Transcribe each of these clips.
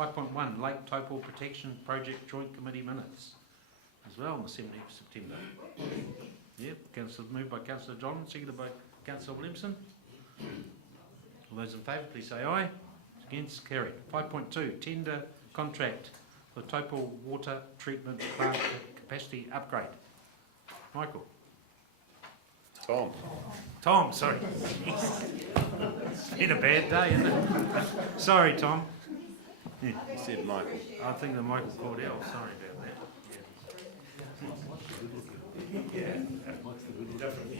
5.1, Lake Taupo Protection Project Joint Committee Minutes, as well on the 17th of September. Yep, moved by Councillor John, seconded by Councillor Williamson. All those in favour, please say aye. Against, carried. 5.2, tender contract for Taupo water treatment plant capacity upgrade. Michael. Tom, sorry. It's been a bad day, isn't it? Sorry, Tom. Yeah. You said Michael. I think that Michael Cordell. Sorry about that. Yeah. Different.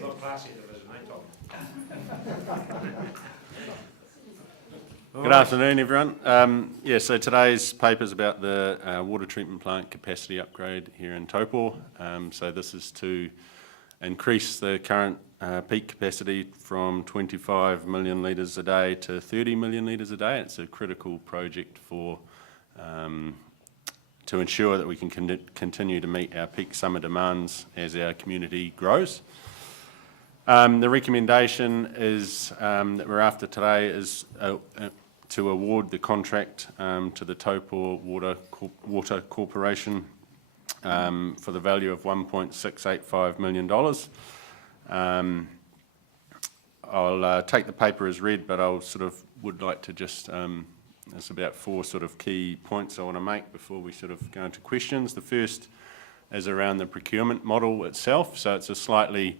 Not classy division, eh, Tom? Good afternoon, everyone. So today's paper is about the water treatment plant capacity upgrade here in Taupo. So this is to increase the current peak capacity from 25 million litres a day to 30 million litres a day. It's a critical project for to ensure that we can continue to meet our peak summer demands as our community grows. The recommendation is that we're after today is to award the contract to the Taupo Water Corporation for the value of $1.685 million. I'll take the paper as read, but I'll would like to just, there's about four key points I want to make before we go into questions. The first is around the procurement model itself. So it's a slightly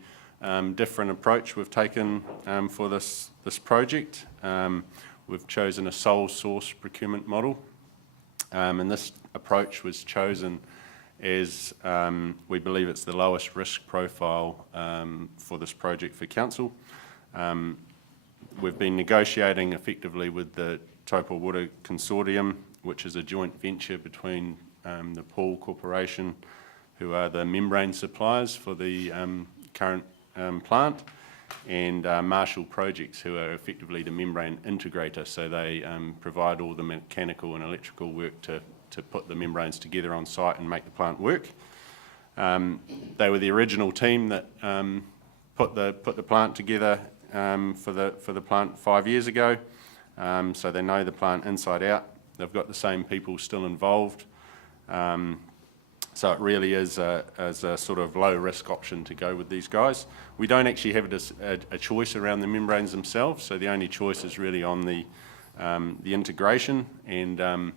different approach we've taken for this project. We've chosen a sole source procurement model, and this approach was chosen as we believe it's the lowest risk profile for this project for council. We've been negotiating effectively with the Taupo Water Consortium, which is a joint venture between the Paul Corporation, who are the membrane suppliers for the current plant, and Marshall Projects, who are effectively the membrane integrator. So they provide all the mechanical and electrical work to put the membranes together on site and make the plant work. They were the original team that put the plant together for the plant 5 years ago. So they know the plant inside out. They've got the same people still involved. So it really is a low risk option to go with these guys. We don't actually have a choice around the membranes themselves, so the only choice is really on the integration. And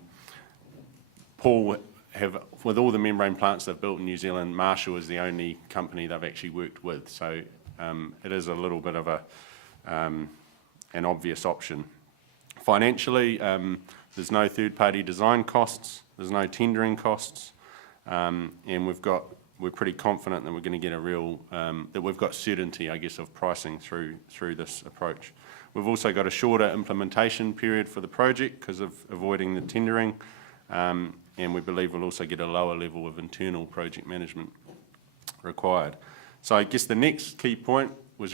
Paul have, with all the membrane plants they've built in New Zealand, Marshall is the only company they've actually worked with. So it is a little bit of an obvious option. Financially, there's no third-party design costs, there's no tendering costs. And we're pretty confident that we're going to get that we've got certainty, I guess, of pricing through this approach. We've also got a shorter implementation period for the project because of avoiding the tendering, and we believe we'll also get a lower level of internal project management required. So I guess the next key point was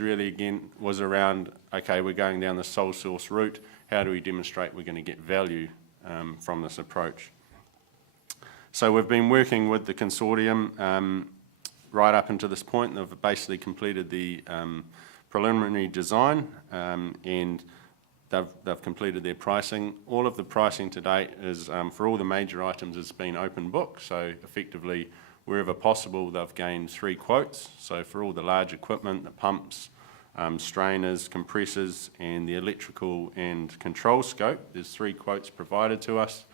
around, okay, we're going down the sole source route. How do we demonstrate we're going to get value from this approach? So we've been working with the consortium right up until this point. They've basically completed the preliminary design and they've completed their pricing. All of the pricing to date is, for all the major items, has been open book. So effectively, wherever possible, they've gained 3 quotes. So for all the large equipment, the pumps, strainers, compressors, and the electrical and control scope, there's 3 quotes provided to us.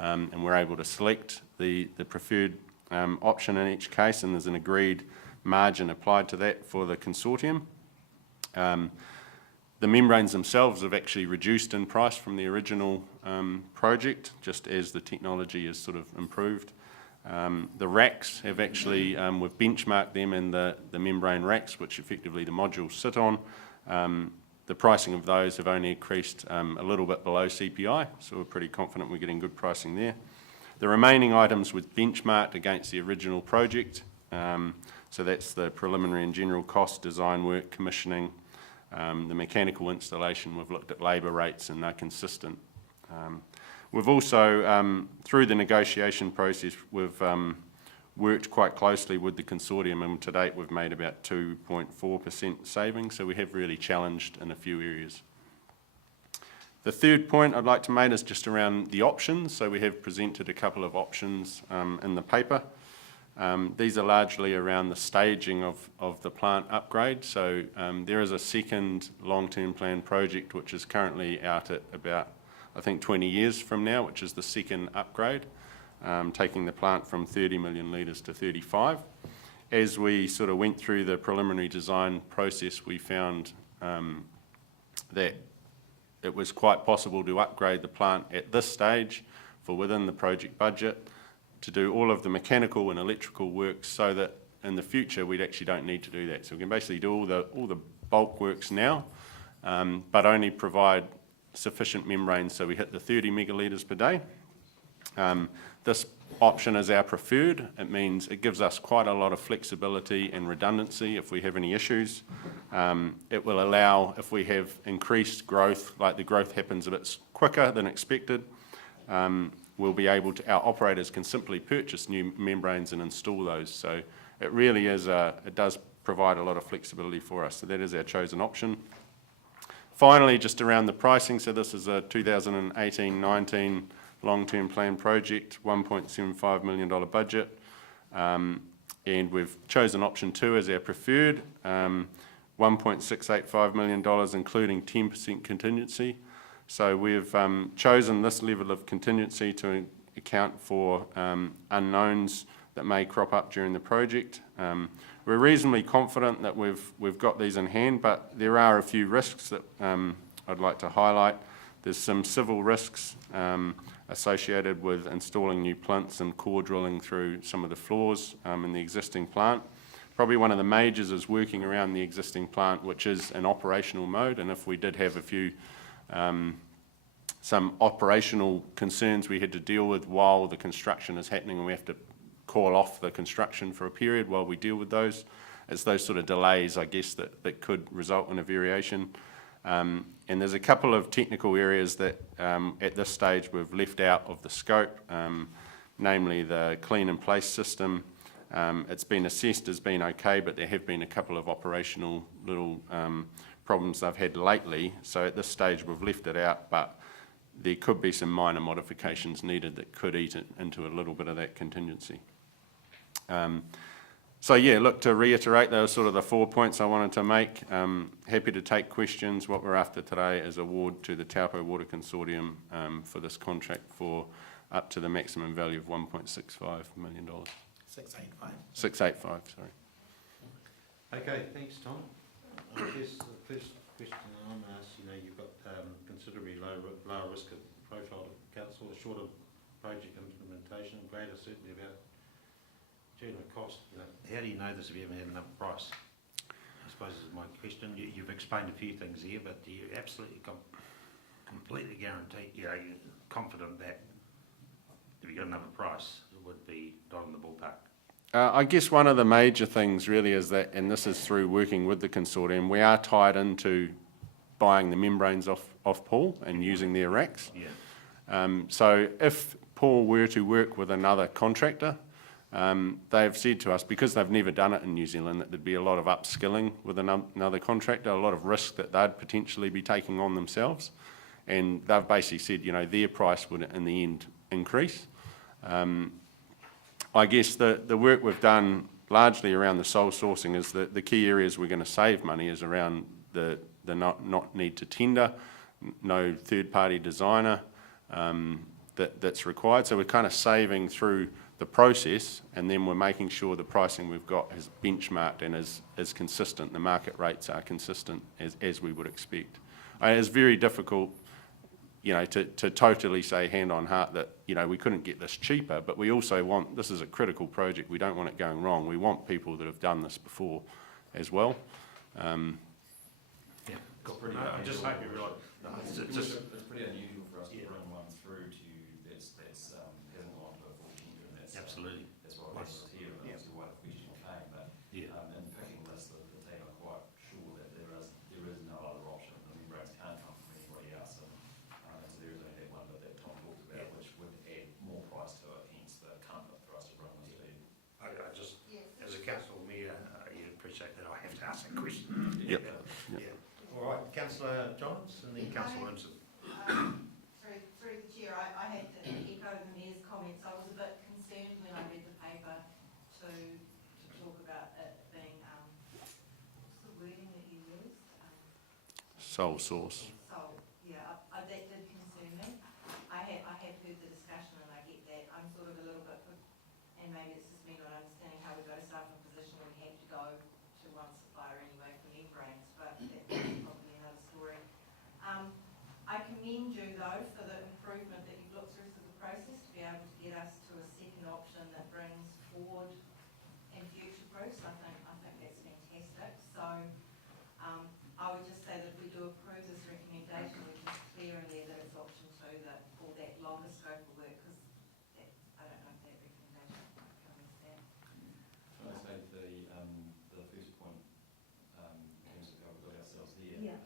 And we're able to select the preferred option in each case, and there's an agreed margin applied to that for the consortium. The membranes themselves have actually reduced in price from the original project, just as the technology has improved. The racks have actually, we've benchmarked them in the membrane racks, which effectively the modules sit on. The pricing of those have only increased a little bit below CPI, so we're pretty confident we're getting good pricing there. The remaining items were benchmarked against the original project, so that's the preliminary and general cost, design work, commissioning, the mechanical installation. We've looked at labour rates and they're consistent. We've also, through the negotiation process, we've worked quite closely with the consortium, and to date we've made about 2.4% savings, so we have really challenged in a few areas. The third point I'd like to make is just around the options. So we have presented a couple of options in the paper. These are largely around the staging of the plant upgrade. So there is a second long-term plan project which is currently out at about, I think, 20 years from now, which is the second upgrade, taking the plant from 30 million litres to 35. As we sort of went through the preliminary design process, we found that it was quite possible to upgrade the plant at this stage for within the project budget to do all of the mechanical and electrical works so that in the future we actually don't need to do that. So we can basically do all the bulk works now, but only provide sufficient membranes so we hit the 30 megalitres per day. This option is our preferred. It means it gives us quite a lot of flexibility and redundancy if we have any issues. It will allow, if we have increased growth, like the growth happens a bit quicker than expected, we'll be able to, our operators can simply purchase new membranes and install those. So it really is, it does provide a lot of flexibility for us. So that is our chosen option. Finally, just around the pricing, so this is a 2018-19 long-term plan project, $1.75 million budget, and we've chosen option 2 as our preferred, $1.685 million, including 10% contingency. So we've chosen this level of contingency to account for unknowns that may crop up during the project. We're reasonably confident that we've got these in hand, but there are a few risks that I'd like to highlight. There's some civil risks associated with installing new plinths and core drilling through some of the floors in the existing plant. Probably one of the majors is working around the existing plant, which is in operational mode, and if we did have a few some operational concerns we had to deal with while the construction is happening and we have to call off the construction for a period while we deal with those. It's those sort of delays, I guess, that could result in a variation. And there's a couple of technical areas that at this stage we've left out of the scope, namely the clean in place system. It's been assessed as being okay, but there have been a couple of operational little problems they've had lately. So at this stage we've left it out, but there could be some minor modifications needed that could eat it into a little bit of that contingency. So yeah, look, to reiterate, those sort of the 4 points I wanted to make. Happy to take questions. What we're after today is award to the Taupo Water Consortium for this contract for up to the maximum value of $1.65 million. 685. 685, sorry. Okay, thanks, Tom. I guess the first question I want to ask, you've got considerably lower risk of profile of council, a shorter project implementation, greater certainty about cost. How do you know this if you haven't had enough price? I suppose is my question. You've explained a few things here, but do you absolutely completely guarantee, you're confident that if you got another price, it would be not in the ballpark? I guess one of the major things really is that, and this is through working with the consortium, we are tied into buying the membranes off Paul and using their racks. Yeah. So if Paul were to work with another contractor, they've said to us, because they've never done it in New Zealand, that there'd be a lot of upskilling with another contractor, a lot of risk that they'd potentially be taking on themselves. And they've basically said, their price would in the end increase. I guess the work we've done largely around the sole sourcing is that the key areas we're going to save money is around the not need to tender, no third-party designer that's required. So we're kind of saving through the process, and then we're making sure the pricing we've got is benchmarked and is consistent. The market rates are consistent as we would expect. It's very difficult, to totally say hand on heart that, we couldn't get this cheaper, but we also want, this is a critical project, we don't want it going wrong. We want people that have done this before as well. Yeah, cool. I just hope you realise. It's pretty unusual for us to bring one through to you that's hasn't gone to a full tender, and that's absolutely. That's what I was here, and that's why the question came. But in picking this, the team are quite sure that there is no other option. The membranes can't come from anybody else, and so there is only that one that Tom talked about, which would add more price to it, hence the comfort for us to bring this to you. I just, as a council mayor, you'd appreciate that I have to ask that question. Yep. Yeah. All right, Councillor Johns and then Councillor Williamson. sole source. So, yeah, that did concern me. I have heard the discussion and I get that. I'm sort of a little bit, and maybe it's just me not understanding how we got ourselves in a position where we had to go to one supplier anyway for membranes, but that's probably another story. I commend you though for the improvement that you've looked through the process to be able to get us to a second option that brings forward and future proofs. I think that's fantastic. So I would just say that if we do approve this recommendation, we can clear in there that it's option 2, that all that longer scope of work, because I don't know if that recommendation covers that. Can I say the first point, in terms of how we got ourselves there? Yeah.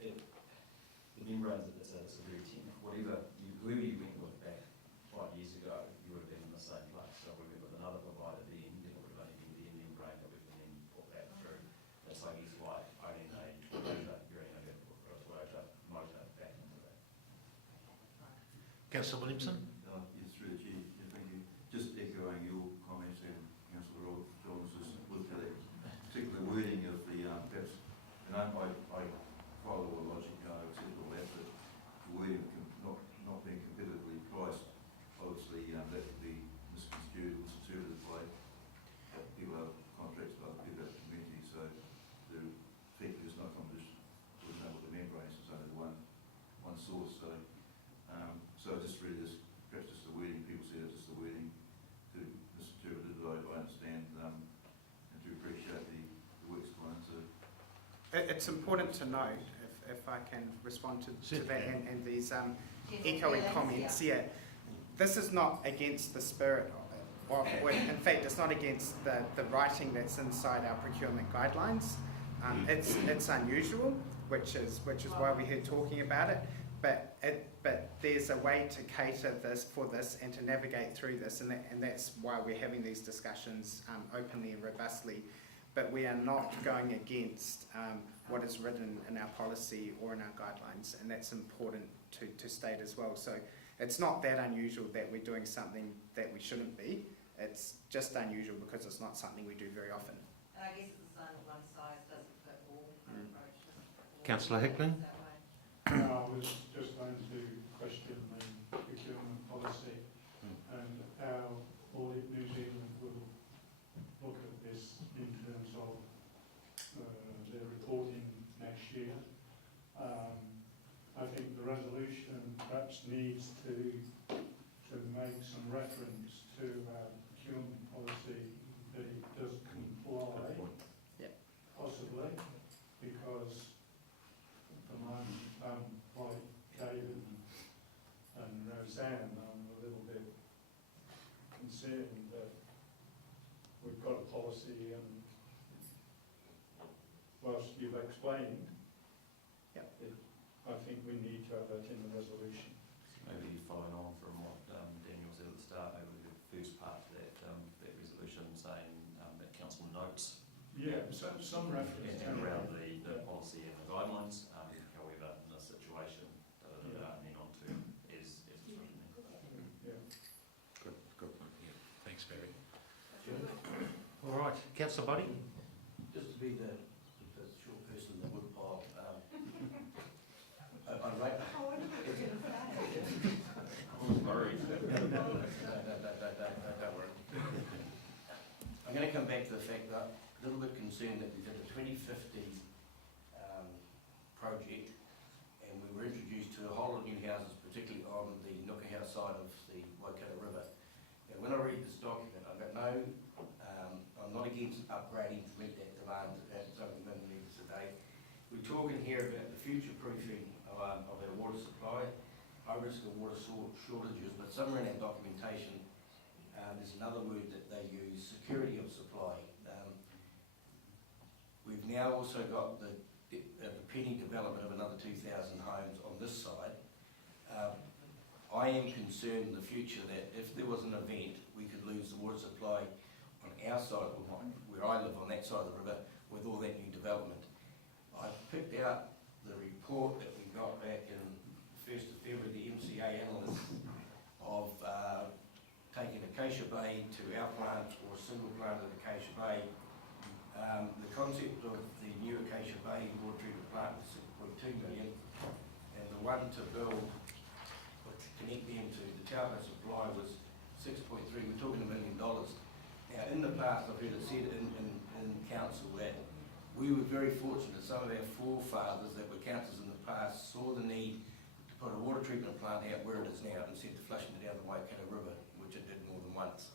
The membranes, it's a very technical, whoever you went with back 5 years ago, you would have been in the same place. So if we went with another provider then it would have only been their membrane that we can then put that through. That's like it's like owning a Toyota, you're only going to put a Toyota motor back into that. Councillor Williamson? Yes, through the chair. Yeah, thank you. Just echoing your comments and Councillor Johns has looked at it, particularly the wording of the perhaps, and I follow the logic, accept all that, but the wording not being competitively priced, obviously that could be misconstrued or misinterpreted by people who have contracts with other people in the community. So the effectively there's no competition. We know what the membranes is only one source. So just really this, perhaps just the wording, people say it's just the wording to misinterpret it, but I understand and to appreciate the work's gone into. It's important to note, if I can respond to that and these echoing feelings, comments, yeah. This is not against the spirit of it. Or in fact, it's not against the writing that's inside our procurement guidelines. It's unusual, which is why we're here talking about it. But there's a way to cater for this and to navigate through this, and that's why we're having these discussions openly and robustly. But we are not going against what is written in our policy or in our guidelines, and that's important to state as well. So it's not that unusual that we're doing something that we shouldn't be. It's just unusual because it's not something we do very often. And I guess it's a sign that one size doesn't fit all. Approach doesn't fit all. Councillor Hickling? That way. I was just going to question the procurement policy and how Audit New Zealand will look at this in terms of their reporting next year. I think the resolution perhaps needs to make some reference to our procurement policy that it does comply, possibly, because at the moment, like David and Roseanne, I'm a little bit concerned that we've got a policy and whilst you've explained, I think we need to have that in the resolution. Maybe following on from what Daniel said at the start, maybe the first part of that resolution saying that council notes. Yeah, some reference and around the policy and the guidelines. However, in this situation, and then on to is instructed. Yeah. Good. Yeah. Thanks, Barry. All right, Councillor Buddy? Just to be the short person that would pile, I'd like. Oh, what are you going to say? Don't worry. I'm going to come back to the fact that I'm a little bit concerned that we did a 2050 project and we were introduced to a whole lot of new houses, particularly on the Nukaha side of the Waikato River. And when I read this document, I've got I'm not against upgrading to meet that demand at something million litres a day. We're talking here about the future proofing of our water supply, high risk of water shortages, but somewhere in that documentation there's another word that they use, security of supply. We've now also got the pending development of another 2,000 homes on this side. I am concerned in the future that if there was an event, we could lose the water supply on our side of the line, where I live on that side of the river, with all that new development. I picked out the report that we got back in 1st of February, the MCA analysts, of taking Acacia Bay to our plant or a single plant at Acacia Bay. The concept of the new Acacia Bay water treatment plant was to build, or to connect them to the Taupo supply was 6.3, we're talking $1 million. Now, in the past, I've heard it said in council that we were very fortunate, some of our forefathers that were councillors in the past saw the need to put a water treatment plant out where it is now instead of flushing it down the Waikato River, which it did more than once.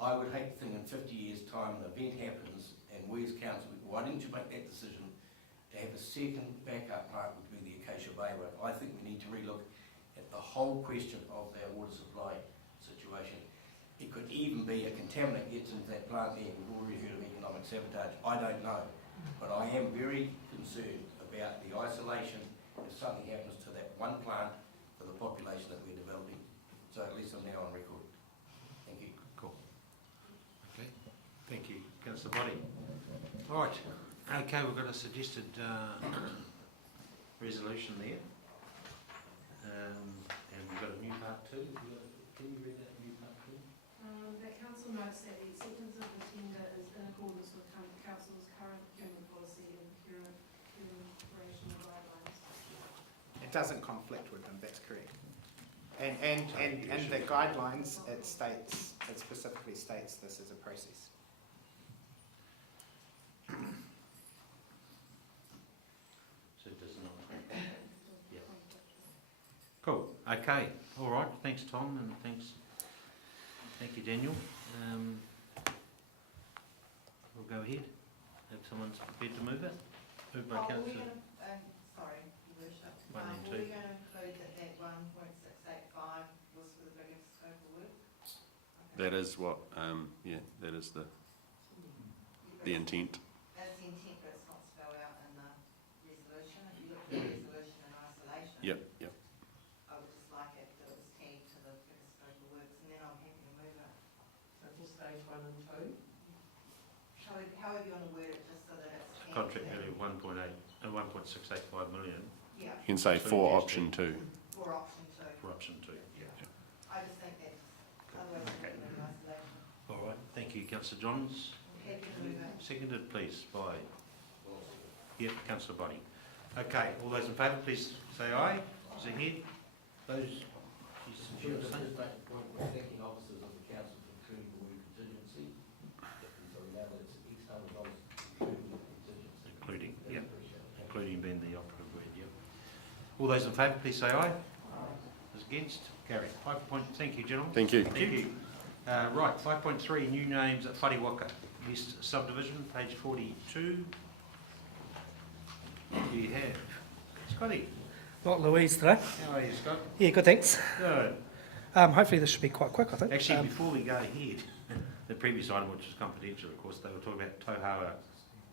I would hate to think in 50 years' time an event happens and we as council, why didn't you make that decision to have a second backup plant would be the Acacia Bay Road? I think we need to relook at the whole question of our water supply situation. It could even be a contaminant gets into that plant there. We've already heard of economic sabotage. I don't know. But I am very concerned about the isolation if something happens to that one plant for the population that we're developing. So at least I'm now on record. Thank you. Cool. Okay, thank you, Councillor Body. All right, okay, we've got a suggested resolution there. And we've got a new part two. Can you read that new part two? That council notes that the acceptance of the tender is in accordance with council's current procurement policy and procurement operational guidelines. It doesn't conflict with them, that's correct. And the guidelines, it specifically states this is a process. So it does not. Yeah. Cool, okay, all right, thanks Tom and thank you Daniel. We'll go ahead, if someone's prepared to move it. Moved by Councillor. Sorry, Your Worship. One and two. Were we going to include that 1.685 was for the biggest scope of work? Okay. That is what, yeah, that is the intent. That's the intent, but it's not spelled out in the resolution. If you look at the resolution in isolation. Yep. I would just like it that it was tagged to the biggest scope of works, and then I'm happy to move it. So for stage 1 and 2? However you want to word it, just so that it's tagged. Contract value 1.685 million Yeah, You can say for option 2. for option 2. for option 2. Yeah. I just think that's, otherwise Okay. it's in isolation. All right, thank you, Councillor Johns. I'm happy to move it. Seconded, please, by, yep, Councillor Body. Okay, all those in favour, please say aye. Is it ahead? Those, Sure, just make a point, we're thanking officers of the council for including the word contingency. So we know that it's $800 including the contingency. including, Really yep, appreciate it. including being the operative word, yep. All those in favour, please say aye. Those against? Carried. 5 point, thank you, gentlemen. Thank you. Thank you. Right, 5.3, new names at Whariwaka East Subdivision, page 42. What do you have? Scotty, Not Louise today. how are you, Scott? Yeah, good, thanks. Good. Hopefully this should be quite quick, I think. Actually, before we go ahead, the previous item, which was confidential, of course, they were talking about Tauhara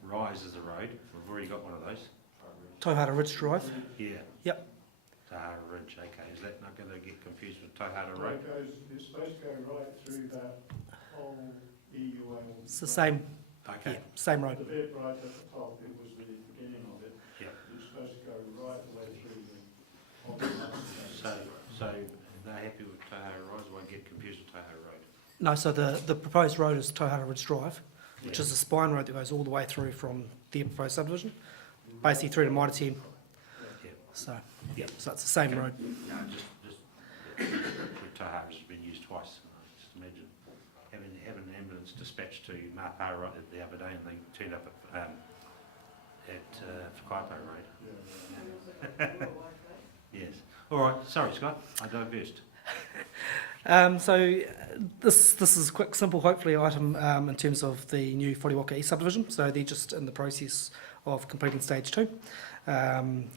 Rise as a road. We've already got one of those. Tauhara Ridge Drive. Yeah. Yep. Tauhara Ridge, okay. Is that not going to get confused with Tauhara Road? It's supposed to go right through that whole EUL. It's the same, Okay. yeah, same road. The bit right at the top, it was the beginning of it. Yeah. It's supposed to go right the way through the whole. So they're happy with Tauhara Rise, won't get confused with Tauhara Road. No, so the proposed road is Tauhara Ridge Drive, which Yeah. is a spine road that goes all the way through from the proposed subdivision, basically through to Mitre 10. Yeah. So, Yeah. so it's the same Okay. road. No, just Tauhara's been used twice. Just imagine having an ambulance dispatched to Mapara the other day and they turned up at Whakaipo Road. Yes. All right. Sorry, Scott. I diversed. So this is a quick, simple, hopefully, item in terms of the new Whariwaka East subdivision. So they're just in the process of completing stage 2.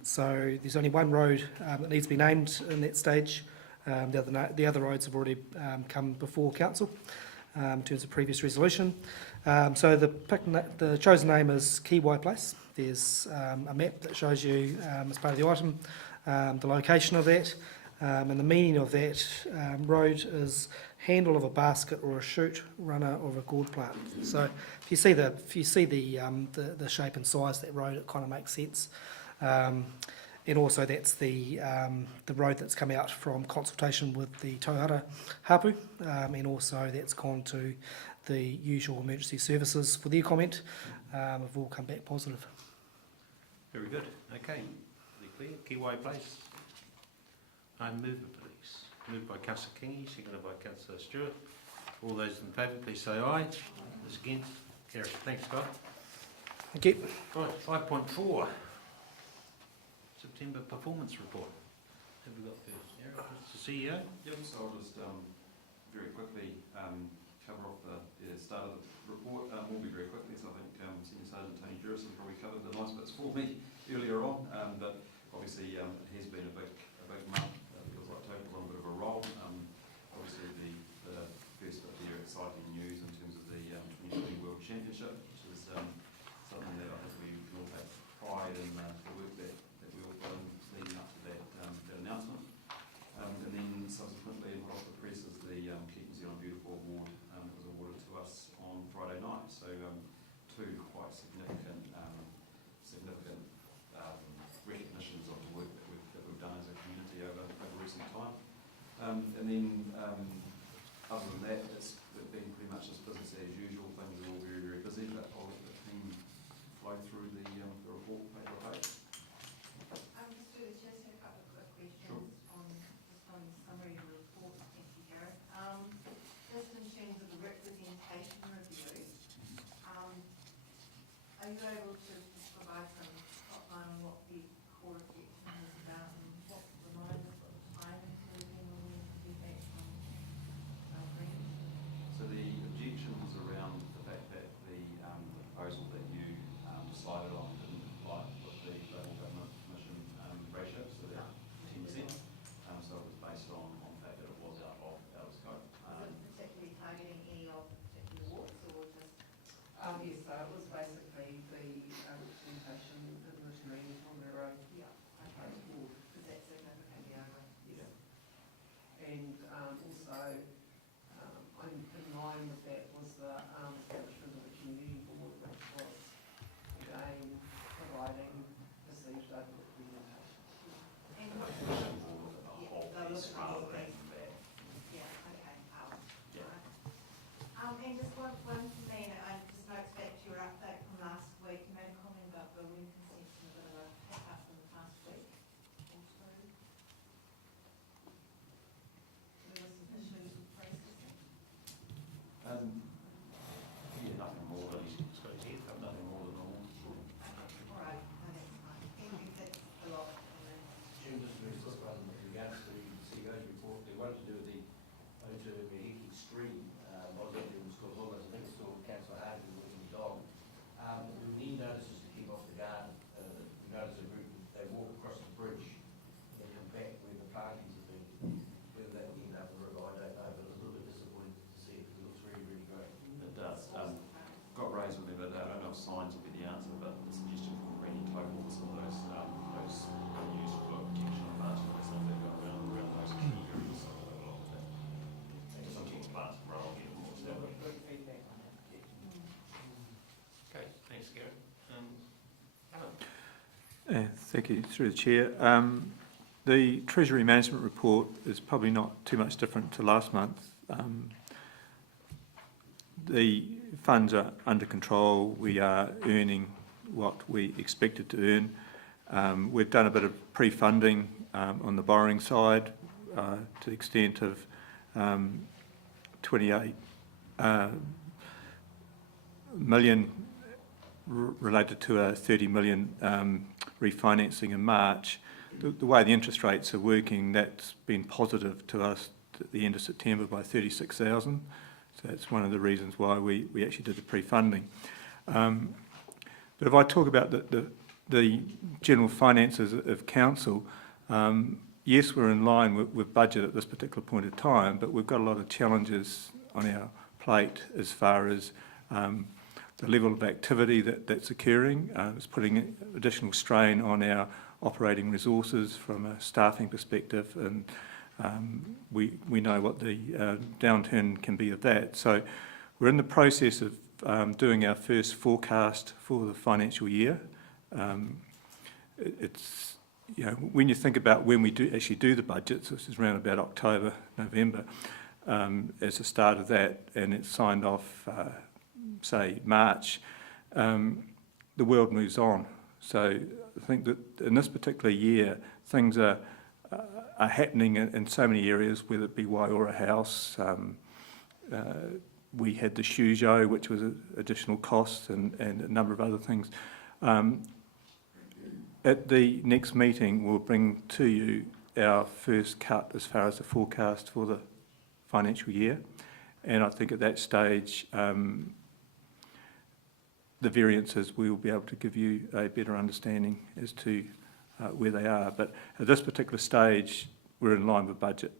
So there's only one road that needs to be named in that stage. The other roads have already come before council in terms of previous resolution. So the chosen name is Kiwai Place. There's a map that shows you, as part of the item, the location of that. And the meaning of that road is handle of a basket or a chute, runner of a gourd plant. So if you see the shape and size of that road, it kind of makes sense. And also that's the road that's come out from consultation with the Tauhara Hapu, and also that's gone to the usual emergency services for their comment. Have all come back positive. Very good. Okay. Pretty clear. Kiwai Place. I move it, please. Moved by Councillor Kingy, seconded by Councillor Stewart. All those in favour, please say aye. Those against, carried. Thanks, Scott. Thank you. Right, 5.4. September performance report. Have we got first? Eric, Mr. CEO? Yep, so I'll just very quickly cover off the start of the report. Will be very quickly, so I think Senior Sergeant Tony Jurison probably covered the nice bits for me earlier on, but obviously it has been a big month. It feels like taking a little bit of a roll. Obviously the first bit here, exciting news in terms of the 2020 World Championship, which is something that I think we can all take pride in the work that we all put in leading up to that announcement. And then subsequently, hot off the press is the Keep New Zealand Beautiful Award that was awarded to us on Friday night. So two quite significant recognitions of the work that we've done as a community over recent time. And then other than that, it's been pretty much just business as usual. Things are all very, very busy, but I'll let the team flow through the report page by page. Just do the chair, a couple of quick questions. Sure. On the summary of the report. Thank you, Gareth. Just in terms of the representation review, are you able to just provide some outline on what the core objection was about and what remind us what the time including when we need to be back from green? So the objection was around the fact that the proposal that you decided on didn't comply with the local government commission ratio, so that 10%. So it was based on the fact that it was out of scope. Was it particularly targeting any of particular wards or just? Yes, it was basically the representation in the Turangi-Tongariro Yeah, okay. ward. Because that's significantly over. Yes. And also, in line with that was the establishment of a community board, which was, again, providing perceived over-representation. And Or yeah, the they'll whole look piece at the whole rather than piece. that. Yeah, okay, Yeah. right. And just one for me, and I just notes back to your update from last week, you made a comment about building consents and a bit of a pick-up in the past week. Also, there were some issues with processing. Yeah, nothing more than nothing more than normal. All right, no, that's fine. Thank you, that's a lot. Jim, just very quick one with regards to the CEO's report, they wanted to do the Otu stream. I was actually in school, I think it's still Councillor Harvey working the dog. We need notices to keep off the garden. We notice a group, they walk across the bridge and they come back where the plantings have been. Whether that will end up in the river, I don't know, but it was a little bit disappointing to see it because it looks really, really great. It does. Got raised with me, but I don't know if signs will be the answer, but the suggestion from Randy Taupo for some of those used for protection of plants, or something that got around those key areas, so a lot of that. Sometimes plants grow, get more established. Good feedback on that. Okay, thanks, Gareth. Alan? Thank you, through the Chair. The Treasury Management Report is probably not too much different to last month. The funds are under control. We are earning what we expected to earn. We've done a bit of pre-funding on the borrowing side to the extent of 28 million related to a 30 million refinancing in March. The way the interest rates are working, that's been positive to us at the end of September by 36,000. So that's one of the reasons why we actually did the pre-funding. But if I talk about the general finances of council, yes, we're in line with budget at this particular point of time, but we've got a lot of challenges on our plate as far as the level of activity that's occurring. It's putting additional strain on our operating resources from a staffing perspective, and we know what the downturn can be of that. So we're in the process of doing our first forecast for the financial year. It's, you know, when you think about when we do actually do the budgets, this is around about October, November, as the start of that, and it's signed off, say, March, the world moves on. So I think that in this particular year, things are are happening in so many areas, whether it be Waiora House. We had the Shujo, which was an additional cost, and a number of other things. At the next meeting, we'll bring to you our first cut as far as the forecast for the financial year. And I think at that stage, the variances, we will be able to give you a better understanding as to where they are. But at this particular stage, we're in line with budget.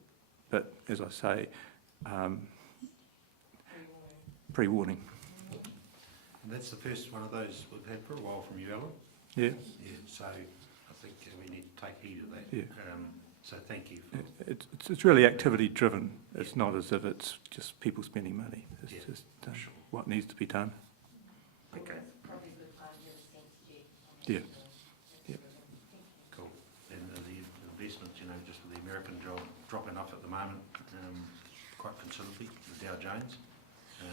But as I say, pre-warning. And that's the first one of those we've had for a while from you, Alan. Yeah. Yeah, so I think we need to take heed of that. Yeah. So thank you. It's really activity driven. It's not as if it's just people spending money. It's just Sure. what needs to be done. Okay, Probably good time to get a sense check. Yeah. Yeah. cool. And the investments, just with the American job dropping off at the moment, quite considerably, the Dow Jones, the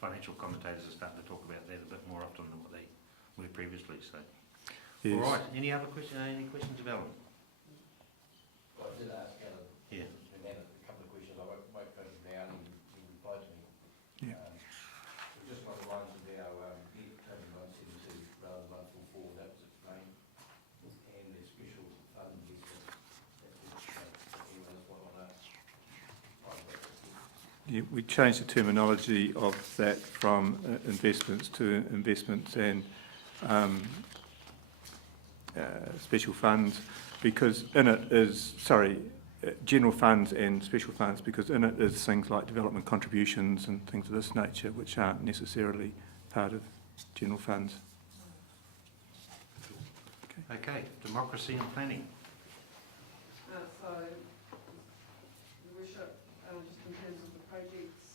financial commentators are starting to talk about that a bit more often than what they were previously, so. Yes. All right, any questions of Alan? I did ask Alan, Yeah. and then a couple of questions, I won't go to now, and he replied to me. Yeah. We just got the ones with our net total 172 rather than 144, that was explained, and the special fund investment, that was anyone else want on that? Yeah, we changed the terminology of that from investments to investments and special funds, because in it is, general funds and special funds, because in it is things like development contributions and things of this nature, which aren't necessarily part of general funds. Okay, democracy and planning. So, Your Worship, just in terms of the projects,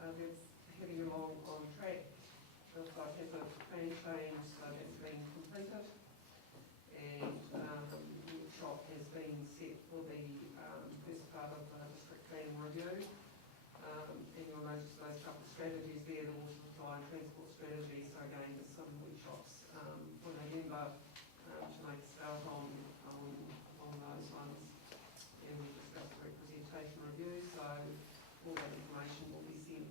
that's heading along on track. The site has a plan change, so that's been completed. And the workshop has been set for the first part of the district planning review. And you'll notice those couple of strategies there, the water supply and transport strategy. So again, there's some workshops for November to make a start on those ones. And we discussed the representation review, so all that information will be sent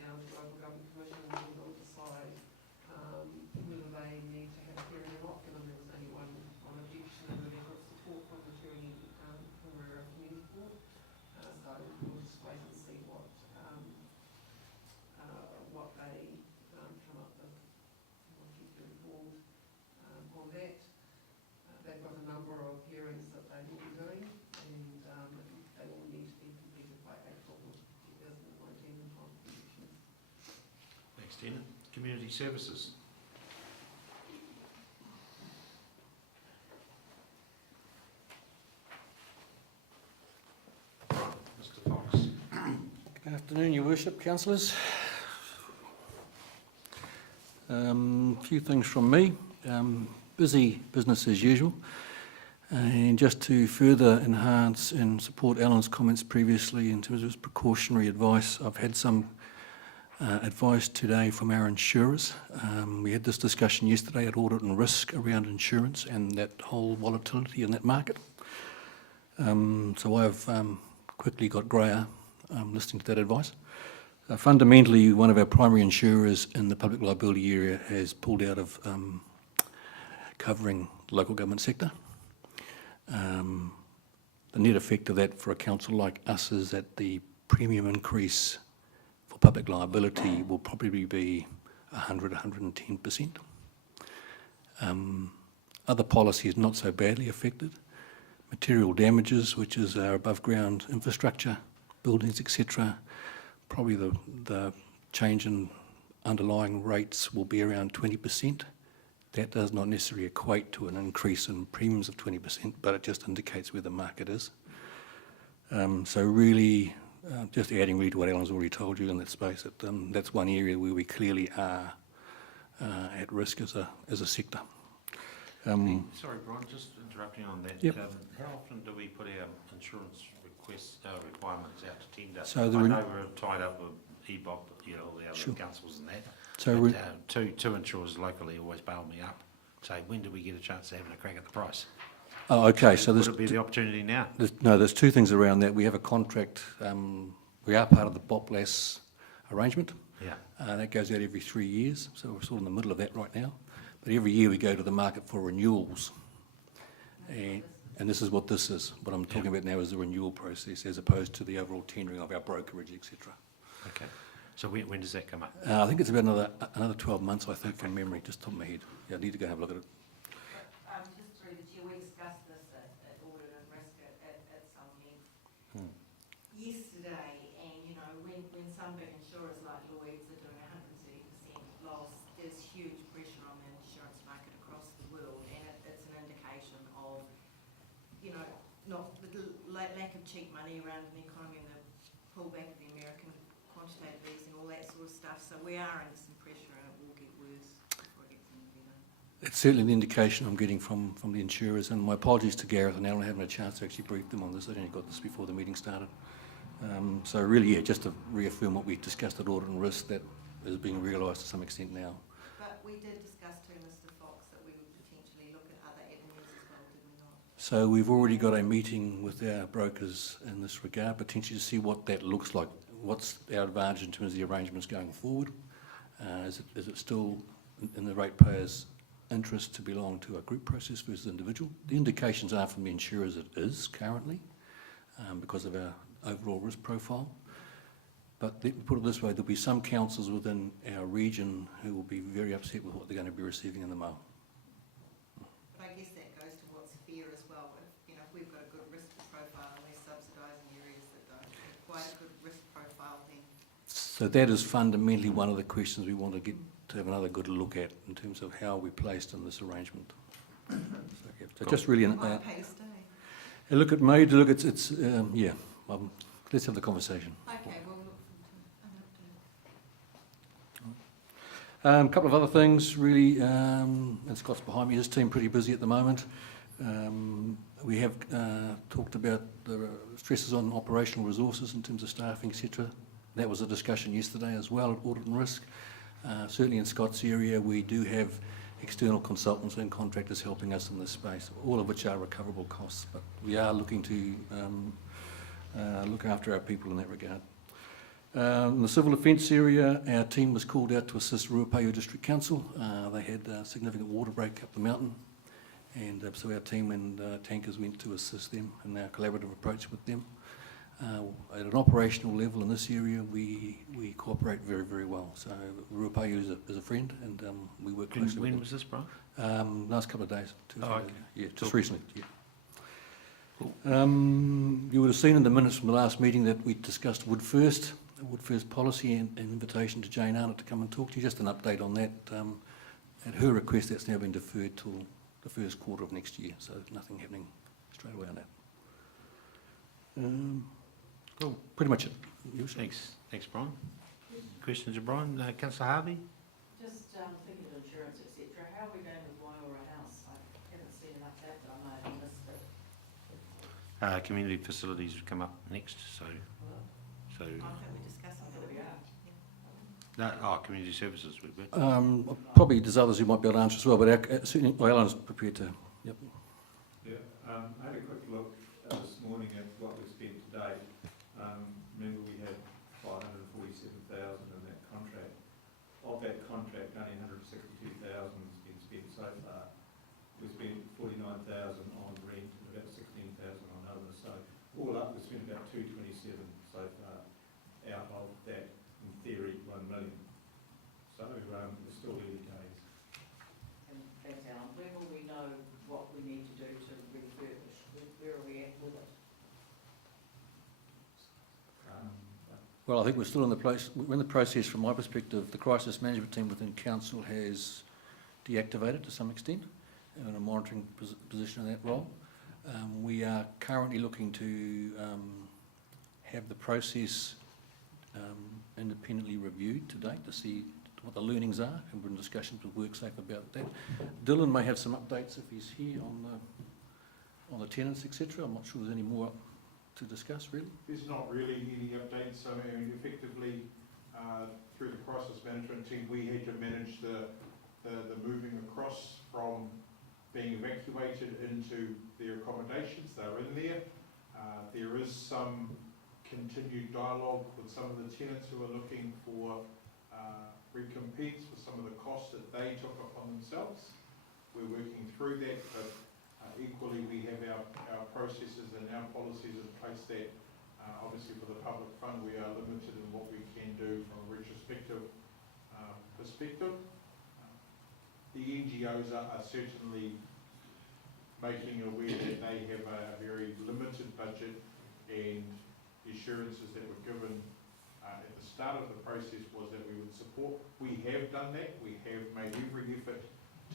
down to local government commission, and they'll decide whether they need to have a hearing or not, given there was only one objection and a letter of support from the Turangi-Tongariro Community Board. So we'll just wait and see what they come up with. We'll keep you informed on that. They've got a number of hearings that they will be doing, and they all need to be completed by April 2019 in time for elections. Thanks, Tina. Community services. Mr. Fox. Good afternoon, Your Worship, Councillors. Few things from me. Busy business as usual. And just to further enhance and support Alan's comments previously in terms of his precautionary advice, I've had some advice today from our insurers. We had this discussion yesterday at Audit and Risk around insurance and that whole volatility in that market. So I've quickly got greyer listening to that advice. Fundamentally, one of our primary insurers in the public liability area has pulled out of covering the local government sector. The net effect of that for a council like us is that the premium increase for public liability will probably be 100–110%. Other policies not so badly affected. Material damages, which is our above ground infrastructure, buildings, etc. Probably the change in underlying rates will be around 20%. That does not necessarily equate to an increase in premiums of 20%, but it just indicates where the market is. So really, just adding really to what Alan's already told you in that space, that that's one area where we clearly are at risk as a sector. Sorry, Brian, just interrupting on that. Yep. How often do we put our insurance requirements out to tender? So I know we're tied up with EBOP, all the other Sure. councils and that. So But, two insurers locally always bail me up So when do we get a chance of having a crack at the price? Oh, okay, so Would it be the opportunity now? there's two things around that. We have a contract, we are part of the BOPLAS arrangement. Yeah. That goes out every 3 years, so we're sort of in the middle of that right now. But every year we go to the market for renewals. And this is what this is. What I'm talking about now is the renewal process as opposed to the overall tendering of our brokerage, etc. Okay. So when does that come up? I think it's about another 12 months, I think, from memory, just top of my head. Yeah, I need to go have a look at it. Just through the chair, we discussed this at audit and risk at some length yesterday, and you know, when some big insurers like Lloyd's are doing 130% loss, there's huge pressure on the insurance market across the world, and it's an indication of, you know, not the lack of cheap money around in the economy and the pullback of the American quantitative easing, all that sort of stuff. So we are under some pressure, and it will get worse before it gets any better. It's certainly the indication I'm getting from the insurers, and my apologies to Gareth and Alan, I haven't had a chance to actually brief them on this. I only got this before the meeting started. So really, yeah, just to reaffirm what we discussed at audit and risk, that is being realised to some extent now. But we did discuss too, Mr Fox, that we would potentially look at other avenues as well, did we not? So we've already got a meeting with our brokers in this regard, potentially to see what that looks like. What's our advantage in terms of the arrangements going forward? Is it still in the ratepayers' interest to belong to a group process versus individual? The indications are from the insurers it is currently, because of our overall risk profile. But let me put it this way, there'll be some councils within our region who will be very upset with what they're going to be receiving in the mail. But I guess that goes to what's fair as well. If, you know, if we've got a good risk profile and we're subsidising areas that don't have quite a good risk profile, then So that is fundamentally one of the questions we want to get to have another good look at in terms of how we're placed in this arrangement. So just really might pay to stay. a look at May, to look at yeah. Let's have the conversation. Okay, we'll look forward to an update. A couple of other things, really, and Scott's behind me, his team pretty busy at the moment. We have talked about the stresses on operational resources in terms of staffing, etc. That was a discussion yesterday as well at Audit and Risk. Certainly in Scott's area, we do have external consultants and contractors helping us in this space, all of which are recoverable costs, but we are looking to look after our people in that regard. In the civil offence area, our team was called out to assist Taupo District Council. They had a significant water break up the mountain, and so our team and tankers went to assist them in our collaborative approach with them. At an operational level in this area, we cooperate very, very well. So Taupo is a friend, and we work closely with them. When was this, Brian? Last couple of days. 2 or 3 Oh, days. okay. Yeah, just Cool. recently. Yeah. Cool. You would have seen in the minutes from the last meeting that we discussed Wood First policy, and an invitation to Jane Arnott to come and talk to you. Just an update on that. At her request, that's now been deferred till the first quarter of next year, so nothing happening straight away on that. Cool. Pretty much it. Thanks, Brian. Questions of Brian? Councillor Harvey? Just thinking of insurance, etc. How are we going with Waiora House? I haven't seen enough of that, but I might have missed it. Community facilities would come up next, so. I think we discussed There we are. Community services would be. Probably there's others who might be able to answer as well, but certainly Alan's prepared to. Yep. Yeah, I had a quick look this morning at what we've spent to date. Remember we had 547,000 in that contract. Of that contract, only 162,000 has been spent so far. We spent 49,000 on rent and about 16,000 on others. So all up, we spent about 227 so far out of that, in theory, 1 million. So it's still early days. And thanks, Alan. When will we know what we need to do to refurbish? Where are we at with it? Well, I think we're still in the place. We're in the process, from my perspective. The crisis management team within council has deactivated to some extent, in a monitoring position in that role. We are currently looking to have the process independently reviewed to date to see what the learnings are, and we're in discussions with WorkSafe about that. Dylan may have some updates if he's here on the tenants, etc. I'm not sure there's any more to discuss, really. There's not really any updates. I mean, effectively, through the crisis management team, we had to manage the the moving across from being evacuated into their accommodations. They're in there. There is some continued dialogue with some of the tenants who are looking for recompense for some of the costs that they took upon themselves. We're working through that, but equally we have our processes and our policies in place that obviously for the public fund we are limited in what we can do from a retrospective perspective. The NGOs are certainly making aware that they have a very limited budget, and the assurances that were given at the start of the process was that we would support. We have done that. We have made every effort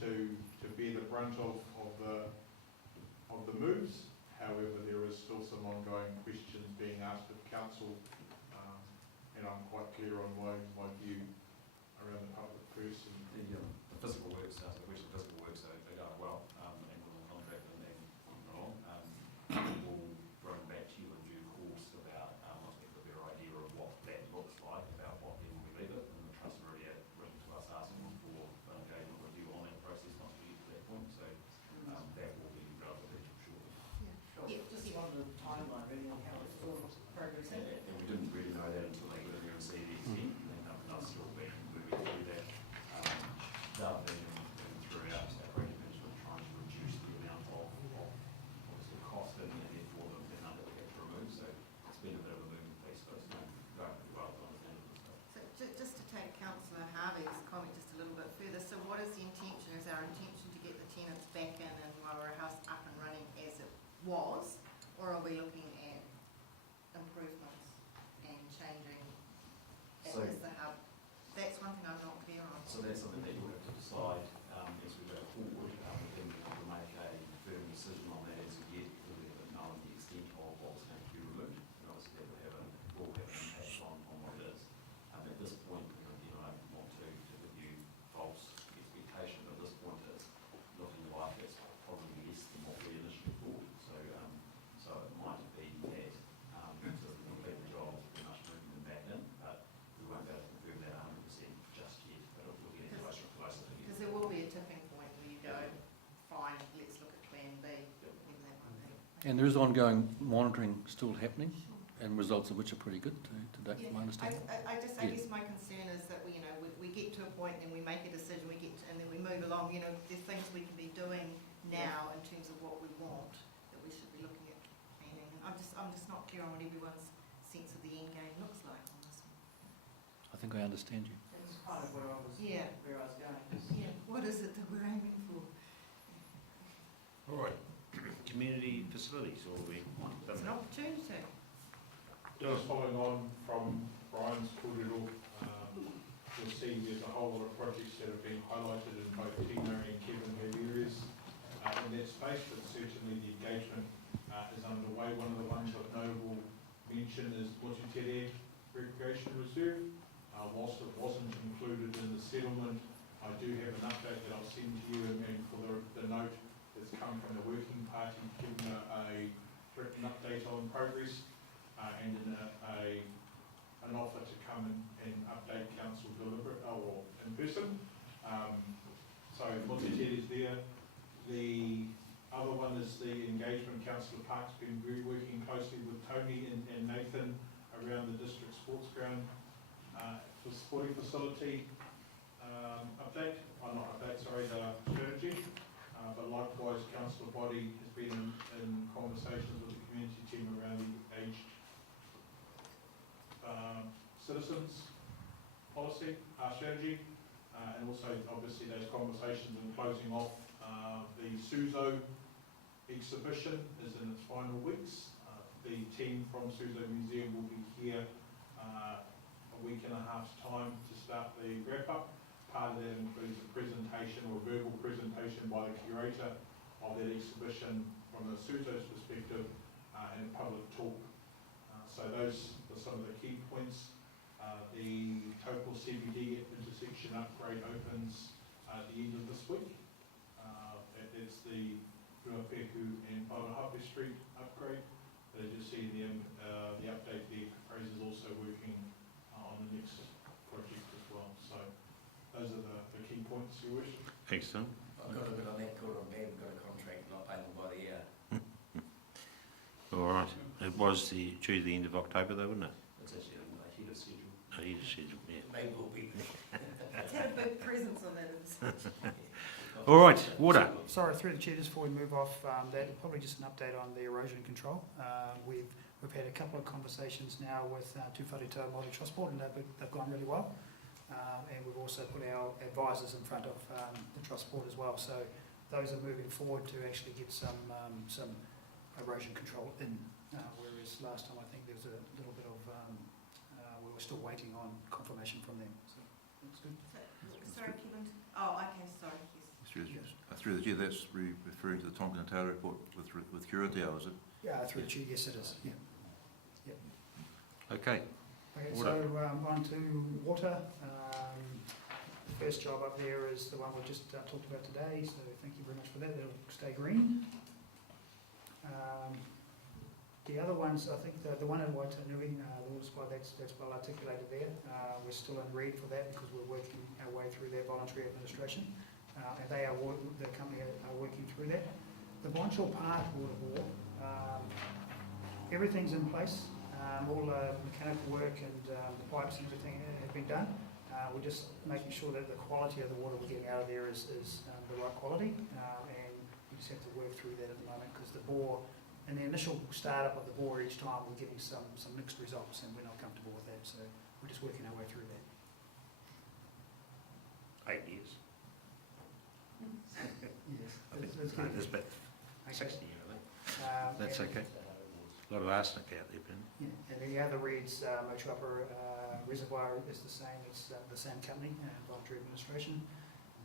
to bear the brunt of the moves. However, there is still some ongoing questions being asked of council, and I'm quite clear on my view around the public purse. And the physical works, the question of physical works, are going well, and with the contract and moving along. We'll bring back to you in due course about once we have a better idea of what that looks like, about what then we leave it, and the trust already had written to us asking for an engagement review on that process once we get to that point. So that will be relatively shortly. Yeah, just wanted a timeline really on how it's all progressing. And we didn't really know that until they got in there and see the extent, and us still being moving through that. Rather than throughout our project management trying to reduce the amount of obviously cost and therefore the amount that we have to remove. So it's been a bit of a moving piece, but it's going pretty well to understand it. So just to take Councillor Harvey's comment just a little bit further, so what is the intention? Is our intention to get the tenants back in and Wairau House up and running as it was, or are we looking at improvements and changing it So- as the hub? That's one thing I'm not clear on. So that's something that you'll have to decide as we go forward. Then we want to make a firm decision on that as we get really a bit knowing the extent of what's going to be removed. And obviously that will have an impact on what it is. At this point, you know, I don't want to give you false expectation, but at this point it's looking like it's probably less than what we initially thought. So it might be that to complete the job, pretty much moving them back in, but we won't be able to confirm that 100% just yet, but we'll get closer and closer to Because there will be a tipping point where you go, fine, let's look at plan B, whatever that might be. And there is ongoing monitoring still happening, and results of which are pretty good to date, from my understanding. I guess my concern is that we, you know, we get to a point and we make a decision, and then we move along, you know, there's things we can be doing now in terms of what we want, that we should be looking at planning. And I'm just not clear on what everyone's sense of the end game looks like on this one. I think I understand you. That's kind of where I was going. Yeah, what is it that we're aiming for? All right, community facilities, or we want It's an opportunity. just following on from Brian's kōrero, you'll see there's a whole lot of projects that have been highlighted in both Tina and Kevin have areas in that space, but certainly the engagement is underway. One of the ones of notable mention is Motutere Recreation Reserve. Whilst it wasn't included in the settlement, I do have an update that I'll send to you, and for the note that's come from the working party, giving a written update on progress, and an offer to come and update council deliberate or in person. So Motutere is there. The other one is the engagement. Councillor Park's been working closely with Tony and Nathan around the district sports ground for sporting facility update. The strategy. But likewise, Councillor Body has been in conversations with the community team around the aged citizens policy, strategy, and also obviously those conversations and closing off the Suzo exhibition is in its final weeks. The team from Suzo Museum will be here a week and a half's time to start the wrap-up. Part of that includes a presentation or a verbal presentation by the curator of that exhibition from the Suzo's perspective and a public talk. So those are some of the key points. The Taupo CBD intersection upgrade opens at the end of this week. That's the Ruapehu and Whakaaro Street upgrade. As you see the update there, Fraser's also working on the next project as well. So those are the key points, Your Worship. Excellent. I've got a bit on that, good or bad, we've got a contract, not payment by the year. All right. It was due to the end of October though, wasn't it? It's actually ahead of schedule. Ahead of schedule, yeah. Maybe we'll be there. It's had a big presence on that. All right, water. Sorry, through the chair, just before we move off that, probably just an update on the erosion control. We've had a couple of conversations now with Te Wharetoa Māori Trust Board, and they've gone really well. And we've also put our advisors in front of the Trust Board as well. So those are moving forward to actually get some erosion control in, whereas last time I think there was a little bit of, we were still waiting on confirmation from them. So that's good. Sorry, Kevin. Oh, okay, sorry. Yes. Through the chair, that's referring to the Tonga report with Kuratao, is it? Yeah, through the chair, yes it is, yeah. Okay. Okay, Water. so on to water. The first job up there is the one we just talked about today, so thank you very much for that. It'll stay green. The other ones, I think the one in Waitanui, the water supply, that's well articulated there. We're still in red for that because we're working our way through their voluntary administration. And they are, the company are working through that. The Bonchel Park water bore, everything's in place. All the mechanical work and the pipes and everything have been done. We're just making sure that the quality of the water we're getting out of there is the right quality, and we just have to work through that at the moment because the bore, in the initial startup of the bore each time, we're getting some mixed results and we're not comfortable with that, so we're just working our way through that. 8 years. Yes, I think that's good. it's about Okay. 60 years, I think. That's and- okay. A lot of arsenic out there, Ben. Yeah, and the other reads, Motuapa Reservoir is the same, it's the same company, voluntary administration.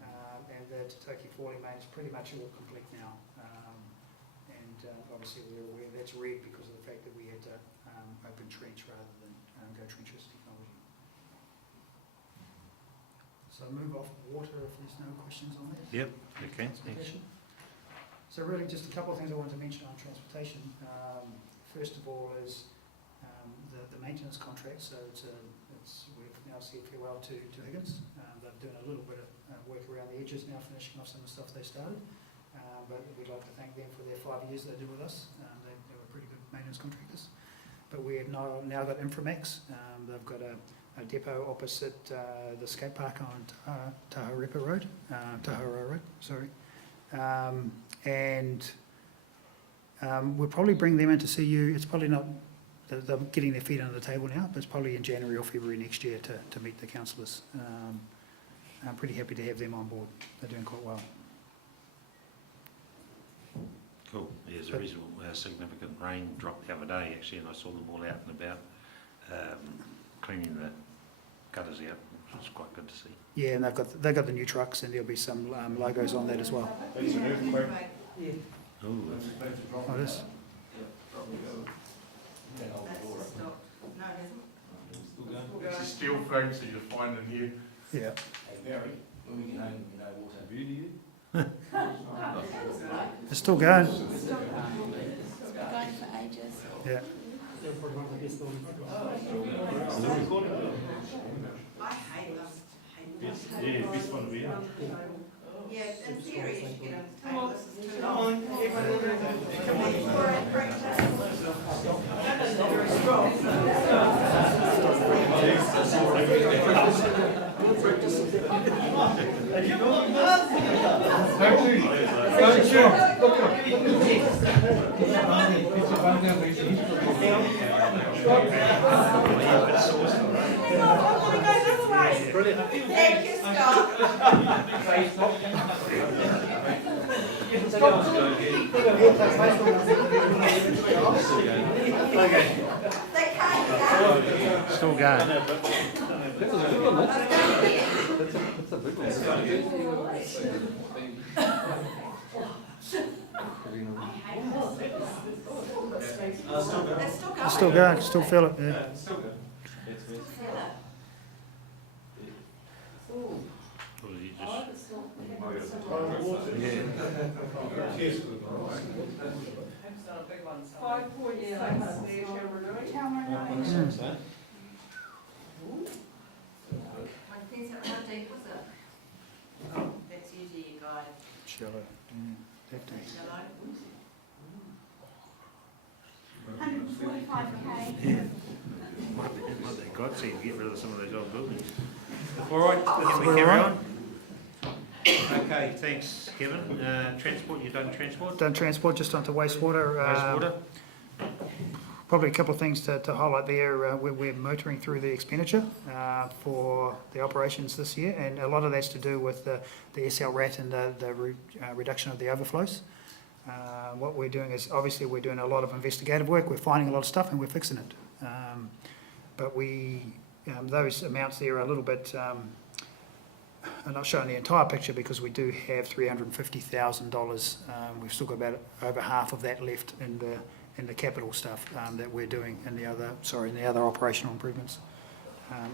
And the Taupo Falling Main is pretty much all complete now. And obviously we're aware that's red because of the fact that we had to open trench rather than go trenchless technology. So move off water if there's no questions on that. Yep, okay, thanks. Transportation. So really just a couple of things I wanted to mention on transportation. First of all is the maintenance contract, so we've now said farewell to Higgins. They're doing a little bit of work around the edges now, finishing off some of the stuff they started. But we'd like to thank them for their 5 years they did with us. They were pretty good maintenance contractors. But we have now got Inframex. They've got a depot opposite the skate park on Taharoa Road, sorry. We'll probably bring them in to see you. It's probably not, they're getting their feet under the table now, but it's probably in January or February next year to meet the councillors. I'm pretty happy to have them on board. They're doing quite well. Cool. There's a reasonable significant rain drop the other day actually, and I saw them all out and about cleaning the gutters out, which was quite good to see. Yeah, and they've got the new trucks, and there'll be some logos on that as well. That's an earthquake. Yeah. Oh, Oh, it is. That's just stopped. No, it hasn't. It's a steel frame, so you'll find in here. Yeah. Hey, Barry, when we get home, you know, water. It's still going. It's been going for ages. Yeah. I hate them. Yeah, best one to be in. Yeah, in theory, you should get on the table. This is too long. Come on, for a practice. Thank you, still going. It's still going. Still feel it. Yeah. Or did you just... Depends how deep was it? That's usually you go Shallow. Left hand. Hello? 145k. What they got, so you can get rid of some of those old buildings. All right, can we carry on? Okay, thanks, Kevin. Transport, you've done transport? Done transport, just onto wastewater. Wastewater? Probably a couple of things to highlight there. We're motoring through the expenditure for the operations this year, and a lot of that's to do with the SL RAT and the reduction of the overflows. What we're doing is, obviously, we're doing a lot of investigative work. We're finding a lot of stuff and we're fixing it. But those amounts there are a little bit, I'm not showing the entire picture because we do have $350,000. We've still got about over half of that left in the capital stuff that we're doing in the other operational improvements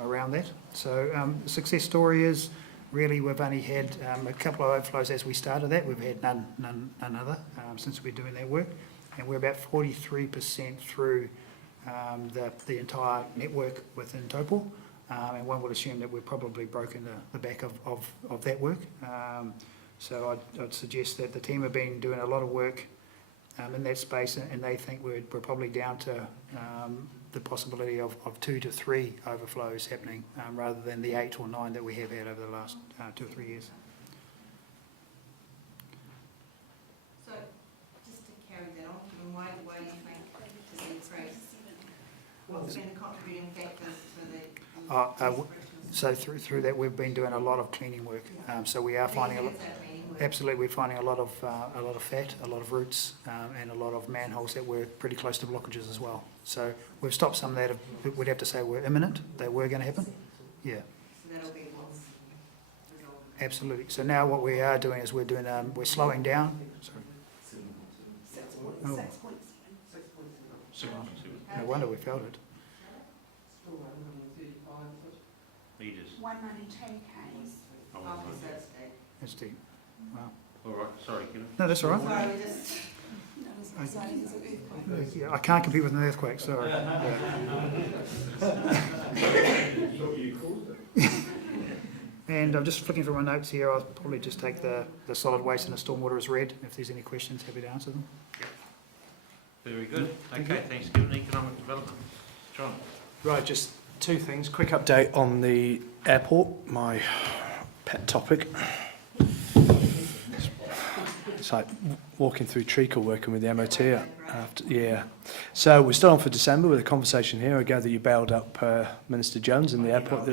around that. So the success story is really we've only had a couple of overflows as we started that. We've had none other since we're doing that work, and we're about 43% through the entire network within Taupo, and one would assume that we've probably broken the back of that work. So I'd suggest that the team have been doing a lot of work in that space, and they think we're probably down to the possibility of 2 to 3 overflows happening rather than the 8 or 9 that we have had over the last 2 or 3 years. So, just to carry that on, Kevin, why do you think it's increased? What's been the contributing factors to the So through that, we've been doing a lot of cleaning work. So we are finding a lot. Absolutely, we're finding a lot of fat, a lot of roots, and a lot of manholes that were pretty close to blockages as well. So we've stopped some that we'd have to say were imminent. They were going to happen. Yeah. So that'll be what's resolved. Absolutely. So now what we are doing is we're slowing down. Sorry. Oh, 6.7. no wonder we felt it. Still 135, is it? Meters. 192 k's. Oh, Oh, right. so that's deep. That's deep. Wow. All right, sorry, Kevin. No, that's all right. Sorry, we just, Yeah, I can't compete with an earthquake, sorry. And I'm just flicking through my notes here. I'll probably just take the solid waste and the stormwater as read. If there's any questions, happy to answer them. Very good. Okay, thanks, Kevin. Economic development. John? Right, just 2 things. Quick update on the airport, my pet topic. It's like walking through treacle working with the MOT. Yeah. So we're still on for December with a conversation here. I gather you bailed up Minister Jones in the airport.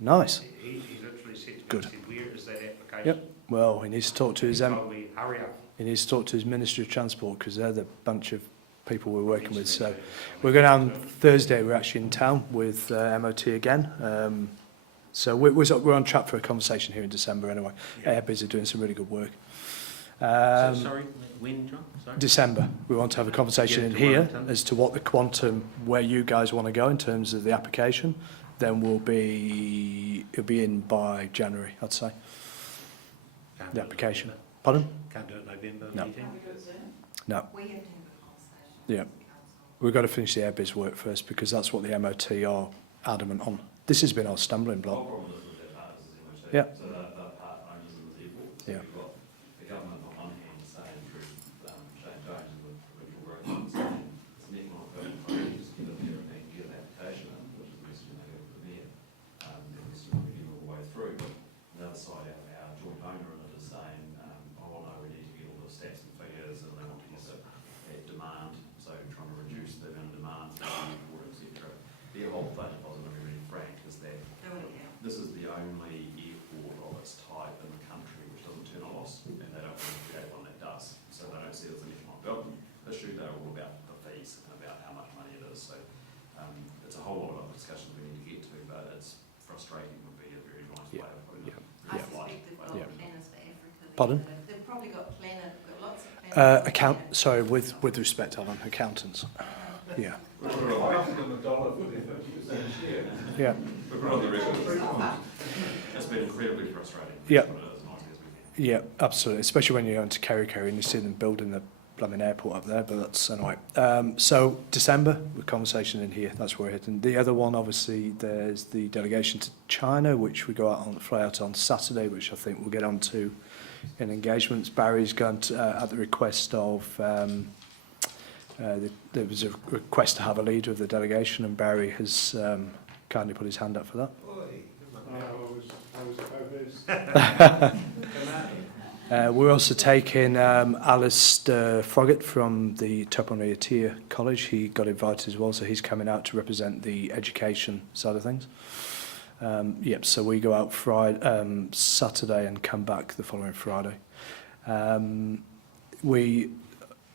Nice. He literally said, Good. Where is that application? Yep. Well, he needs to talk to his Told me, hurry up. he needs to talk to his Ministry of Transport because they're the bunch of people we're working with. So we're going on Thursday. We're actually in town with MOT again. So we're on track for a conversation here in December anyway. Airbus are doing some really good work. Sorry, when, John? Sorry? December. We want to have a conversation in here as to what the quantum, where you guys want to go in terms of the application. Then it'll be in by January, I'd say. The application. Pardon? Can't do it November No. meeting? No. we have to have a conversation. Yeah. We've got to finish the airbus work first because that's what the MOT are adamant on. This has been our stumbling The block. whole problem is with their partners is MOT. Yeah. So they're part owners of the airport. So Yeah. you've got the government on one hand saying through Shane Jones and the provincial growth fund saying it's an economic development project, just get in there and get an application in, which is the message they give to the mayor. And this is what we get all the way through. But on the other side, our joint owner in it is saying, oh no, we need to get all the stats and figures and they want to get it at demand. So trying to reduce the amount of demand for the airport, etc. Their whole thing, if I was going to be really frank, is that this is the only airport of its type in the country which doesn't turn a loss, and they don't want to create one that does. So they don't see it as an economic development issue. They're all about the fees and about how much money it is. So it's a whole lot of other discussions we need to get to, but it's frustrating would be a very nice way of putting it. I suspect they've got planners for Africa. Pardon? They've probably got lots of planners. Sorry, with respect, Alan, accountants. Yeah. Yeah. It's been incredibly frustrating. Yeah. As nice as we can. Yeah, absolutely. Especially when you're going to Kerikeri and you see them building the blooming airport up there, but that's anyway. So December, the conversation in here, that's where we're heading. The other one, obviously, there's the delegation to China, which we go out on, fly out on Saturday, which I think we'll get on to in engagements. Barry's gone to, at the request of, there was a request to have a leader of the delegation, and Barry has kindly put his hand up for that. We're also taking Alistair Froggatt from the Taupo-District College. He got invited as well, so he's coming out to represent the education side of things. Yep, so we go out Friday, Saturday and come back the following Friday. We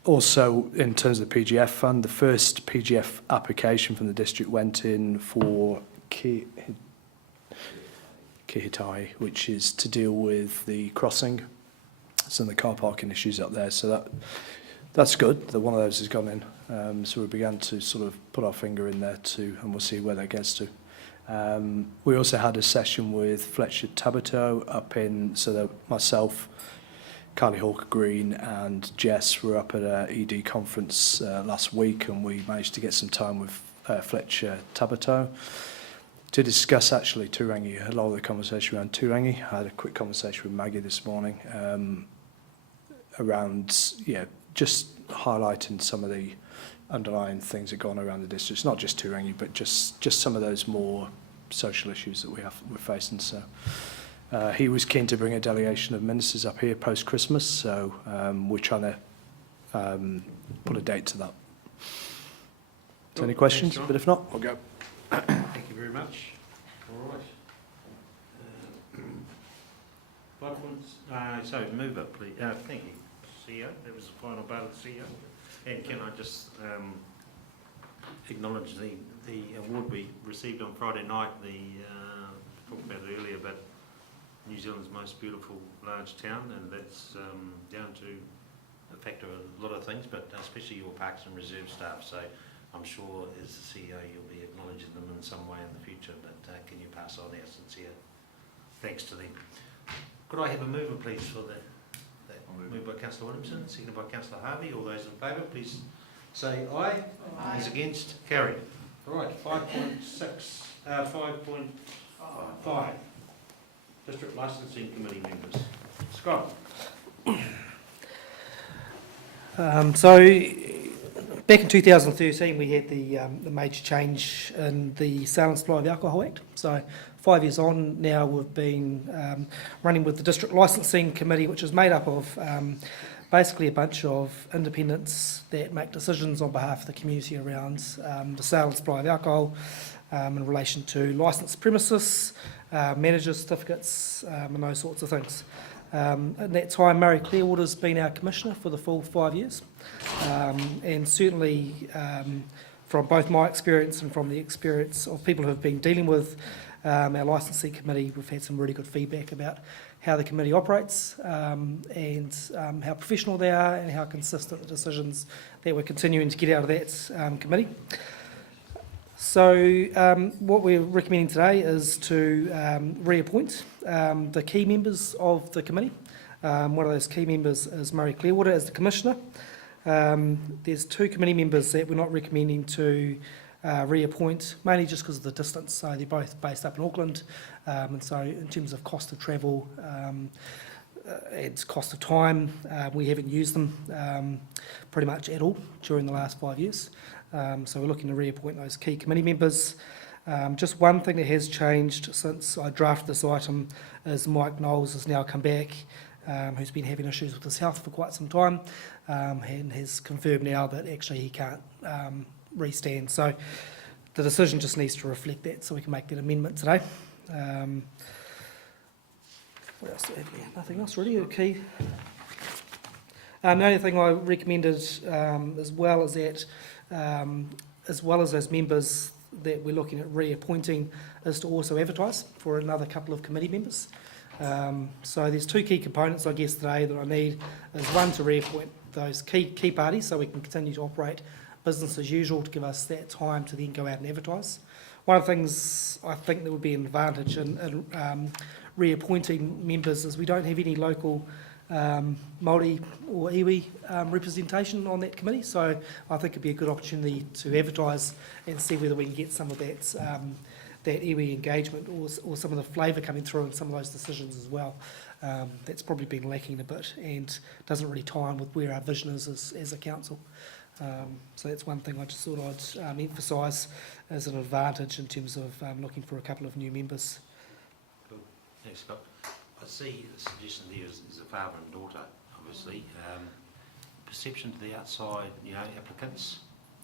also, in terms of the PGF fund, the first PGF application from the district went in for Kihitai, which is to deal with the crossing, some of the car parking issues up there. So that's good that one of those has gone in. So we began to sort of put our finger in there too, and we'll see where that gets to. We also had a session with Fletcher Tabato up in, so that myself, Carly Hawker Green and Jess were up at an ED conference last week, and we managed to get some time with Fletcher Tabato to discuss actually Turangi, a lot of the conversation around Turangi. I had a quick conversation with Maggie this morning around, just highlighting some of the underlying things that go on around the district. It's not just Turangi, but just some of those more social issues that we're facing. So he was keen to bring a delegation of ministers up here post-Christmas, so we're trying to put a date to that. So any questions? But if not, I'll go. Thank you very much. All right. 5 points. So move up, please. Thank you, CEO. That was the final part of the CEO. And can I just acknowledge the award we received on Friday night, talked about it earlier, but New Zealand's most beautiful large town, and that's down to a factor of a lot of things, but especially your Parks and Reserve staff. So I'm sure as the CEO you'll be acknowledging them in some way in the future, but can you pass on our sincere thanks to them. Could I have a mover please for that? Moved by Councillor Williamson, seconded by Councillor Harvey. All those in favour, please say aye. Aye. Those against, carried. All right, 5.6, 5.5. District Licensing Committee members. Scott. So back in 2013 we had the major change in the Sale and Supply of Alcohol Act. So 5 years on now we've been running with the District Licensing Committee, which is made up of basically a bunch of independents that make decisions on behalf of the community around the sale and supply of alcohol in relation to licensed premises, manager certificates and those sorts of things. At that time, Murray Clearwater's been our commissioner for the full 5 years, and certainly from both my experience and from the experience of people who have been dealing with our licensing committee, we've had some really good feedback about how the committee operates and how professional they are and how consistent the decisions that we're continuing to get out of that committee. So what we're recommending today is to reappoint the key members of the committee. One of those key members is Murray Clearwater as the commissioner. There's 2 committee members that we're not recommending to reappoint, mainly just because of the distance. So they're both based up in Auckland, and so in terms of cost of travel and cost of time, we haven't used them pretty much at all during the last 5 years. So we're looking to reappoint those key committee members. Just one thing that has changed since I drafted this item is Mike Knowles has now come back, who's been having issues with his health for quite some time, and has confirmed now that actually he can't restand. So the decision just needs to reflect that, so we can make that amendment today. What else do we have there? Nothing else really. Okay. The only thing I recommended as well is that, as well as those members that we're looking at reappointing, is to also advertise for another couple of committee members. So there's 2 key components, I guess, today that I need. Is one, to reappoint those key parties so we can continue to operate business as usual, to give us that time to then go out and advertise. One of the things I think that would be an advantage in reappointing members is we don't have any local Māori or iwi representation on that committee, so I think it'd be a good opportunity to advertise and see whether we can get some of that iwi engagement or some of the flavour coming through in some of those decisions as well. That's probably been lacking a bit and doesn't really tie in with where our vision is as a council. So that's one thing I just thought I'd emphasise as an advantage in terms of looking for a couple of new members. Cool. Thanks, Scott. I see the suggestion there is a father and daughter, obviously. Perception to the outside, applicants,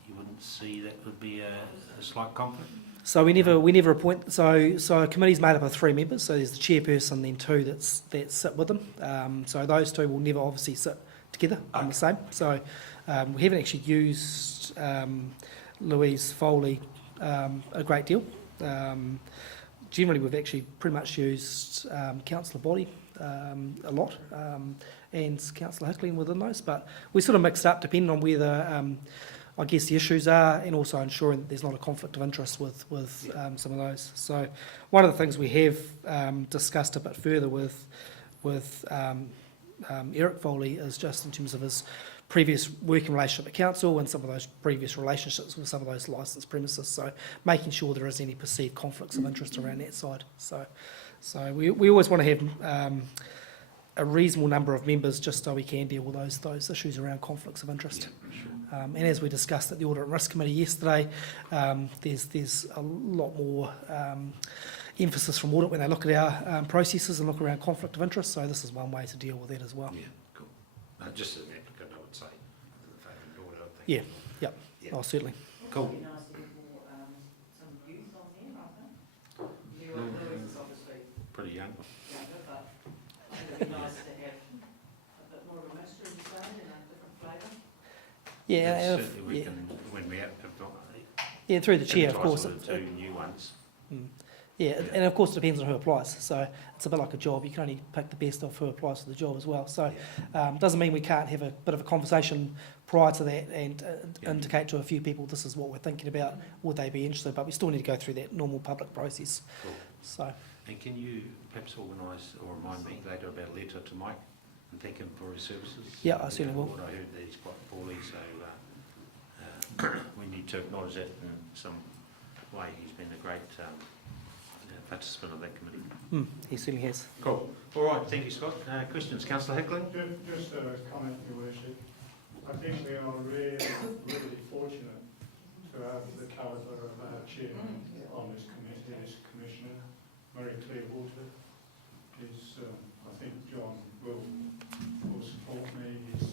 you wouldn't see that would be a slight conflict? So we never appoint. So a committee's made up of 3 members. So there's the chairperson, then 2 that sit with them. So those 2 will never obviously sit together on the same. So we haven't actually used Louise Foley a great deal. Generally, we've actually pretty much used Councillor Body a lot, and Councillor Hicklin within those. But we sort of mixed up depending on whether I guess the issues are, and also ensuring that there's not a conflict of interest with some of those. So one of the things we have discussed a bit further with Eric Foley is just in terms of his previous working relationship at council and some of those previous relationships with some of those licensed premises. So making sure there is any perceived conflicts of interest around that side. So we always want to have a reasonable number of members just so we can deal with those issues around conflicts of interest. Yeah, sure. And as we discussed at the Audit and Risk Committee yesterday, there's a lot more emphasis from audit when they look at our processes and look around conflict of interest. So this is one way to deal with that as well. Yeah, cool. Just as an applicant, I would say, the father and daughter, I think. Yeah, yep. Yeah. Oh, certainly. It Cool. would be nice to have more, some youth on there, I think. Louise is obviously Pretty young. younger, but I think it'd be nice to have a bit more of a mixture, you say, and a different flavour. Yeah, That's certainly we can, when we have, yeah, through the chair, of course. the 2 new ones. Yeah, and of course it depends on who applies. So it's a bit like a job. You can only pick the best of who applies for the job as well. So doesn't mean we can't have a bit of a conversation prior to that and indicate to a few people this is what we're thinking about. Would they be interested? But we still need to go through that normal public process. Cool. So. And can you perhaps organise or remind me later about a letter to Mike and thank him for his services? Yeah, I certainly will. What I heard that he's quite poorly, so we need to acknowledge that in some way. He's been a great participant of that committee. He certainly has. Cool. All right, thank you, Scott. Questions? Councillor Hicklin? Just a comment, Your Worship. I think we are really fortunate to have the calibre of our chairman on this committee, this commissioner, Mary Clearwater. Is I think John will support me. He's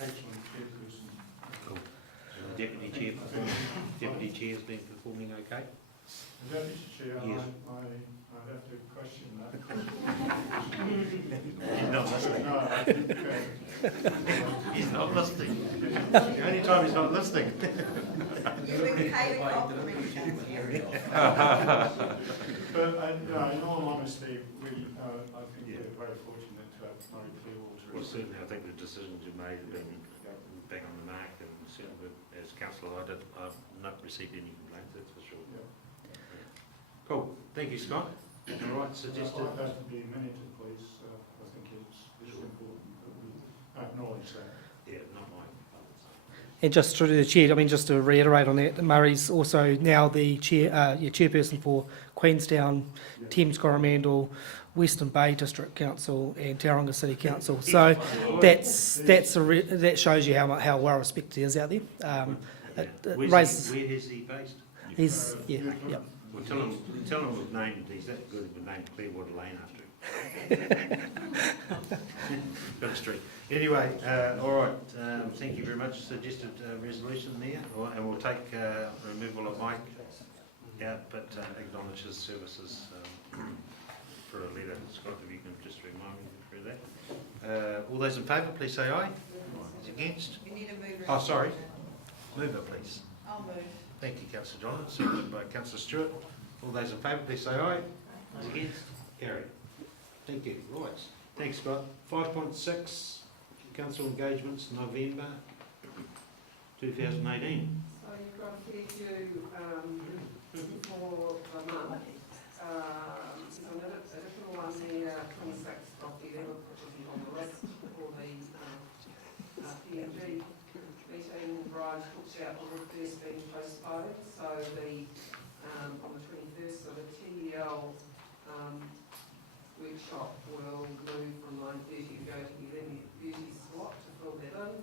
excellent chairperson. Cool. And the deputy chair's been performing okay? The deputy chair, Yes. I have to question that. He's not listening. No, I think He's not listening. The only time he's not listening. But in all honesty, I think we're very fortunate to have Murray Clearwater. Well, certainly, I think the decisions you made have been back on the mark, and certainly as councillor, I've not received any complaints, that's for sure. Yeah. Cool. Thank you, Scott. All right, suggested. I'd like to be minuted, please. I think it's important that we acknowledge that. Yeah, not mine. And just through the chair, I mean, just to reiterate on that, Murray's also now the chairperson for Queenstown, Thames Coromandel, Western Bay District Council, and Tauranga City Council. So that shows you how well respected he is out there. Where is he based? He's Well, tell him we've named. He's that good. We've named Clearwater Lane after him. Got a street. Anyway, all right. Thank you very much. Suggested resolution there, and we'll take removal of Mike out, but acknowledge his services for a letter. Scott, if you can just remind me through that. All those in favour, please say aye. Against? We need a mover. Oh, sorry. Mover, please. I'll move. Thank you, Councillor John. Seconded by Councillor Stewart. All those in favour, please say aye. Against? Carried. Thank you. Right. Thanks, Scott. 5.6, council engagements, November 2018. So you've got a fair few for the month. There's an additional one there, 26th of the 11th, which isn't on the list for the PNG meeting. Brian talked about the first being postponed, so on the 21st, so the TEL workshop will move from 9:30 to go to 11:30 slot to fill that in.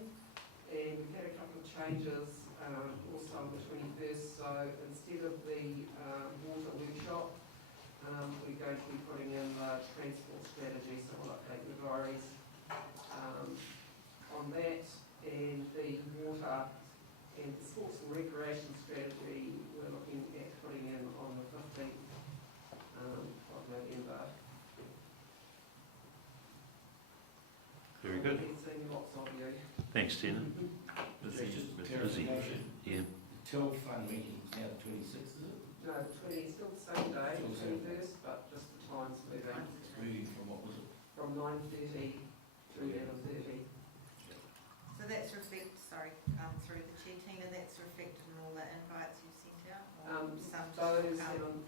And we've had a couple of changes also on the 21st, so instead of the water workshop, we're going to be putting in the transport strategy, so we'll update your diaries on that. And the water and the sports and recreation strategy, we're looking at putting in on the 15th of November. Very good. We've seen lots of you. Thanks, Tina. Just Busy. clarification. Yeah. The Till Fund meeting is now the 26th, is it? No, the 20, still the same day, Still the same. 21st, but just the time's moving It's moving from what was it? from 9:30 to 11:30. So that's through the chair, Tina, that's reflected in all the invites you've sent out? Or some just Those come?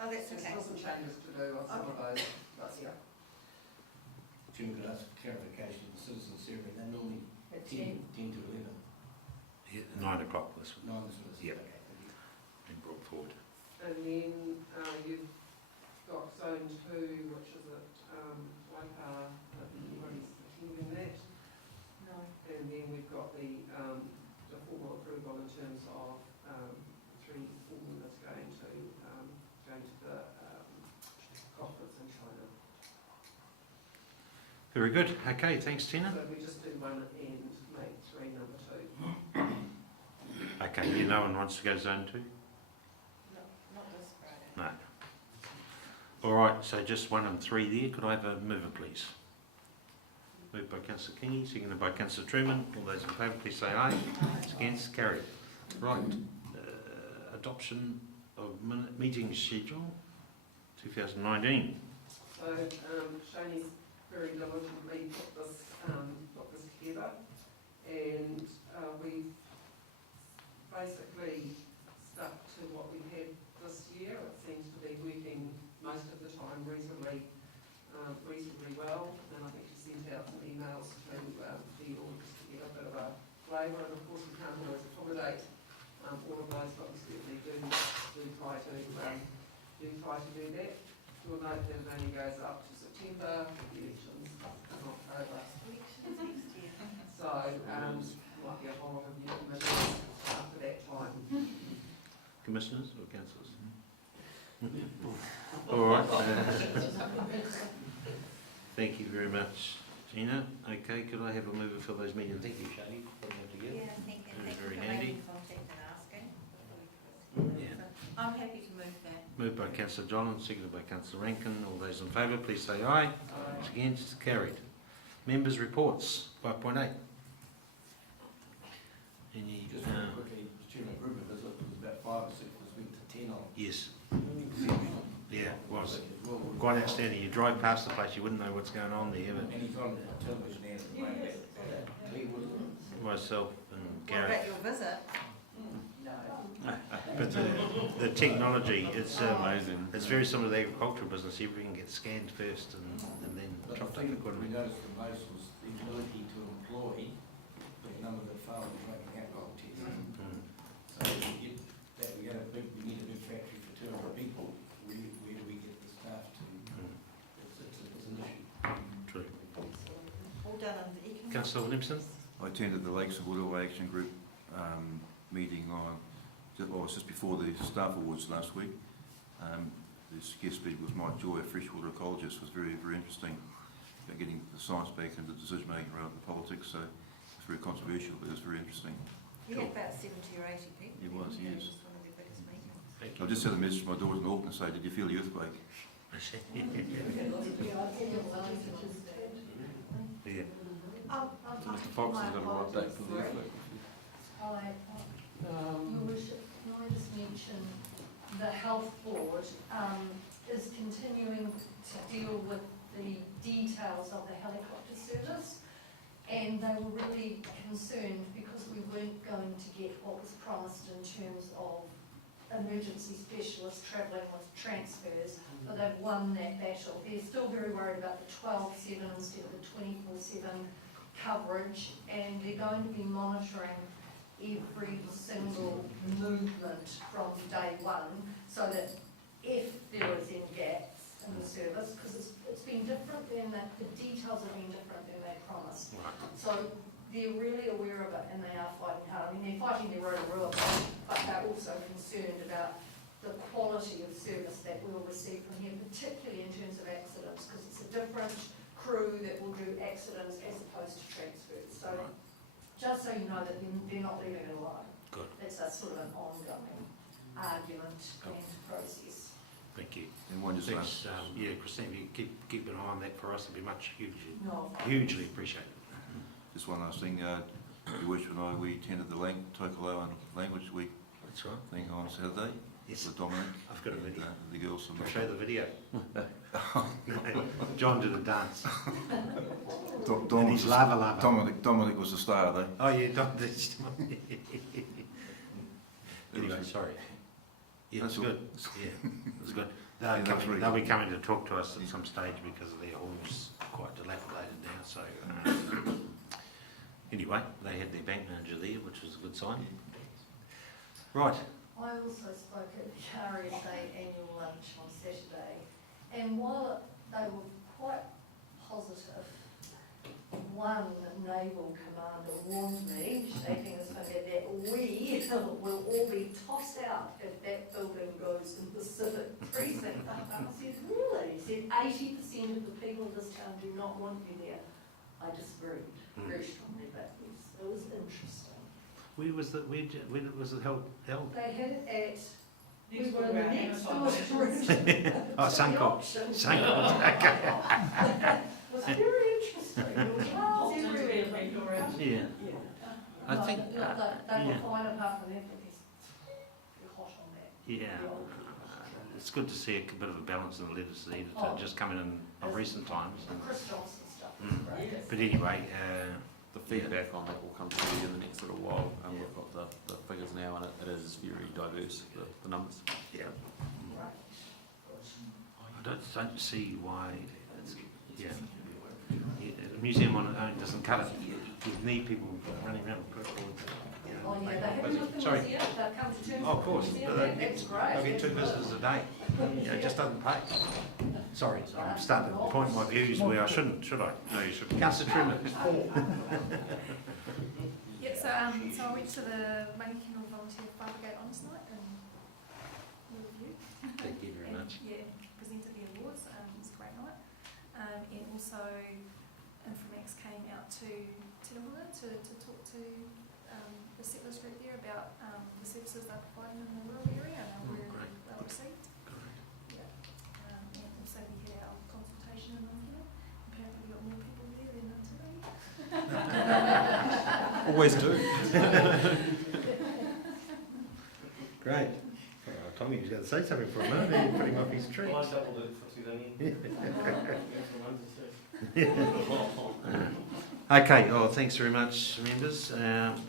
Oh, that's There's okay. still some changes to do on some of those, but yeah. Jim, could I ask clarification, the citizen survey, they're normally At 10 to 11. Yeah, 9 o'clock this one. 9 is what it's. Yep. Okay, thank you. Been brought forward. And then you've got zone 2, which is at whakaaro, but anybody's attending that. No. And then we've got the formal approval in terms of 3 members going to the conference in China. Very good. Okay, thanks, Tina. So we just do 1 and make 3 number 2. Okay, no one wants to go zone 2? No, not this Friday. No. All right, so just 1 and 3 there. Could I have a mover, please? Moved by Councillor Kingy, seconded by Councillor Truman. All those in favour, please say aye. Against, carried. Right. Adoption of meeting schedule 2019. So Shani's very diligently put this together, and we've basically stuck to what we had this year. It seems to be working most of the time reasonably well, and I think she sent out some emails to the auditors to get a bit of a flavour, and of course we can't always accommodate all of those, but we certainly do try to do that. You'll note that it only goes up to September, the elections in October. So might be a whole lot of new commissioners after that time. Commissioners or councillors? All right. Thank you very much, Gina. Okay, could I have a mover for those meetings? Thank you, Shani, for putting that together. Yeah, thank you. Very, Thank very you for handy. making contact and asking. Yeah. So I'm happy to move that. Moved by Councillor John, seconded by Councillor Rankin. All those in favour, please say aye. Against, carried. Members' reports, 5.8. Any? Just very quickly, Chairman, a group of visit was about 5 or 6 this week to 10 on. Yes. Yeah, it was. Quite outstanding. You drive past the place, you wouldn't know what's going on there, but And he's on television and the radio. myself and What Gary. about your visit? But the technology, it's amazing. It's very similar to the agricultural business. Everything gets scanned first and then But the chopped up thing we accordingly. noticed the most was the ability to employ the number of farmers making alcohol tests. So we get that, we need a big factory for 200 people. Where do we get the staff to? It's an issue. True. All done under economic. Councillor Williamson? I attended the Lakes of Waterway Action Group meeting just before the staff awards last week. The guest speaker was Mike Joy, a freshwater ecologist. Was very, very interesting about getting the science back into decision making rather than politics. So it's very controversial, but it's very interesting. You had about 70 or 80 people. It was, It yes. was one of their biggest meetings. Thank I just sent a message to my daughters in Auckland and say, did you feel the earthquake? Yeah. Mr. Fox has got a right date for the earthquake. Your Worship, can I just mention the Health Board is continuing to deal with the details of the helicopter service, and they were really concerned because we weren't going to get what was promised in terms of emergency specialists travelling with transfers, but they've won that battle. They're still very worried about the 12/7 instead of the 24/7 coverage, and they're going to be monitoring every single movement from day one so that if there is any gaps in the service, because it's been different than the details have been different than they promised. Right. So they're really aware of it and they are fighting hard. I mean, they're fighting their own rule, but they're also concerned about the quality of service that we'll receive from here, particularly in terms of accidents, because it's a different crew that will do accidents as opposed to transfers. So just so you know that they're not leaving it alone. Good. It's a sort of an ongoing argument and process. Thank you. And one just Thanks. Yeah, Christine, if you keep an eye on that for us, it'd be much hugely appreciated. Just one last thing, your worship and I, we attended the Taupo Language Week That's right. thing on Saturday. Yes. With Dominic. I've got a video. The girls from I'll show you the video. John did a dance. And he's lava. Dominic was the star, though. Oh yeah, anyway, sorry. Yeah, That's it's all. good. Yeah, it's good. Yeah, that's really They'll be coming to talk to us at some stage because their hall's quite dilapidated now. So anyway, they had their bank manager there, which was a good sign. Right. I also spoke at the RSA annual lunch on Saturday, and while they were quite positive, one naval commander warned me, shaking his finger, that we will all be tossed out if that building goes in the civic precinct. I said, really? He said, 80% of the people of this town do not want you there. I disagreed very strongly, but it was interesting. Where was it held? They had it at, we were in the next door room. Oh, Suncorp. It was very interesting. It was everywhere. Yeah. I think. They were fine apart from that, but they're hot on that. Yeah. It's good to see a bit of a balance in the letters there, just coming in of recent times. Chris Johnson stuff is great. But anyway, the feedback on that will come through in the next little while. We've got the figures now, and it is very diverse, the numbers. yeah. I don't see why. Yeah. The museum on its own doesn't cut it. You need people running around. Oh, yeah, they have nothing Sorry. museum, they've come to terms Oh, of course. with the museum. That's great. They'll get 2 visitors a day. Yeah, it just doesn't pay. Sorry, I'm starting to point my views where I shouldn't, should I? No, you shouldn't. Councillor Truman. Yeah, so I went to the Mangakino Volunteer Fire Brigade Honours Night in Riverview. Thank you very much. Yeah, presented the awards, it was a great night. And also Infomax came out to Tinahunga to talk to the settlers group there about the services they're providing in the rural area and how we're well received. Yeah. And also we had our consultation in Mangakino. Apparently we got more people there than in Turangi. Always do. Great. Tommy was going to say something for a minute, and you put him up his tree. I doubled it for Turangi. Okay, thanks very much, members,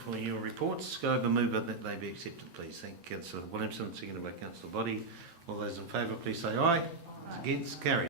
for your reports. Go over move that they be accepted, please. Thank Councillor Williamson, seconded by Councillor Boddy. All those in favour, please say aye. Against, carried.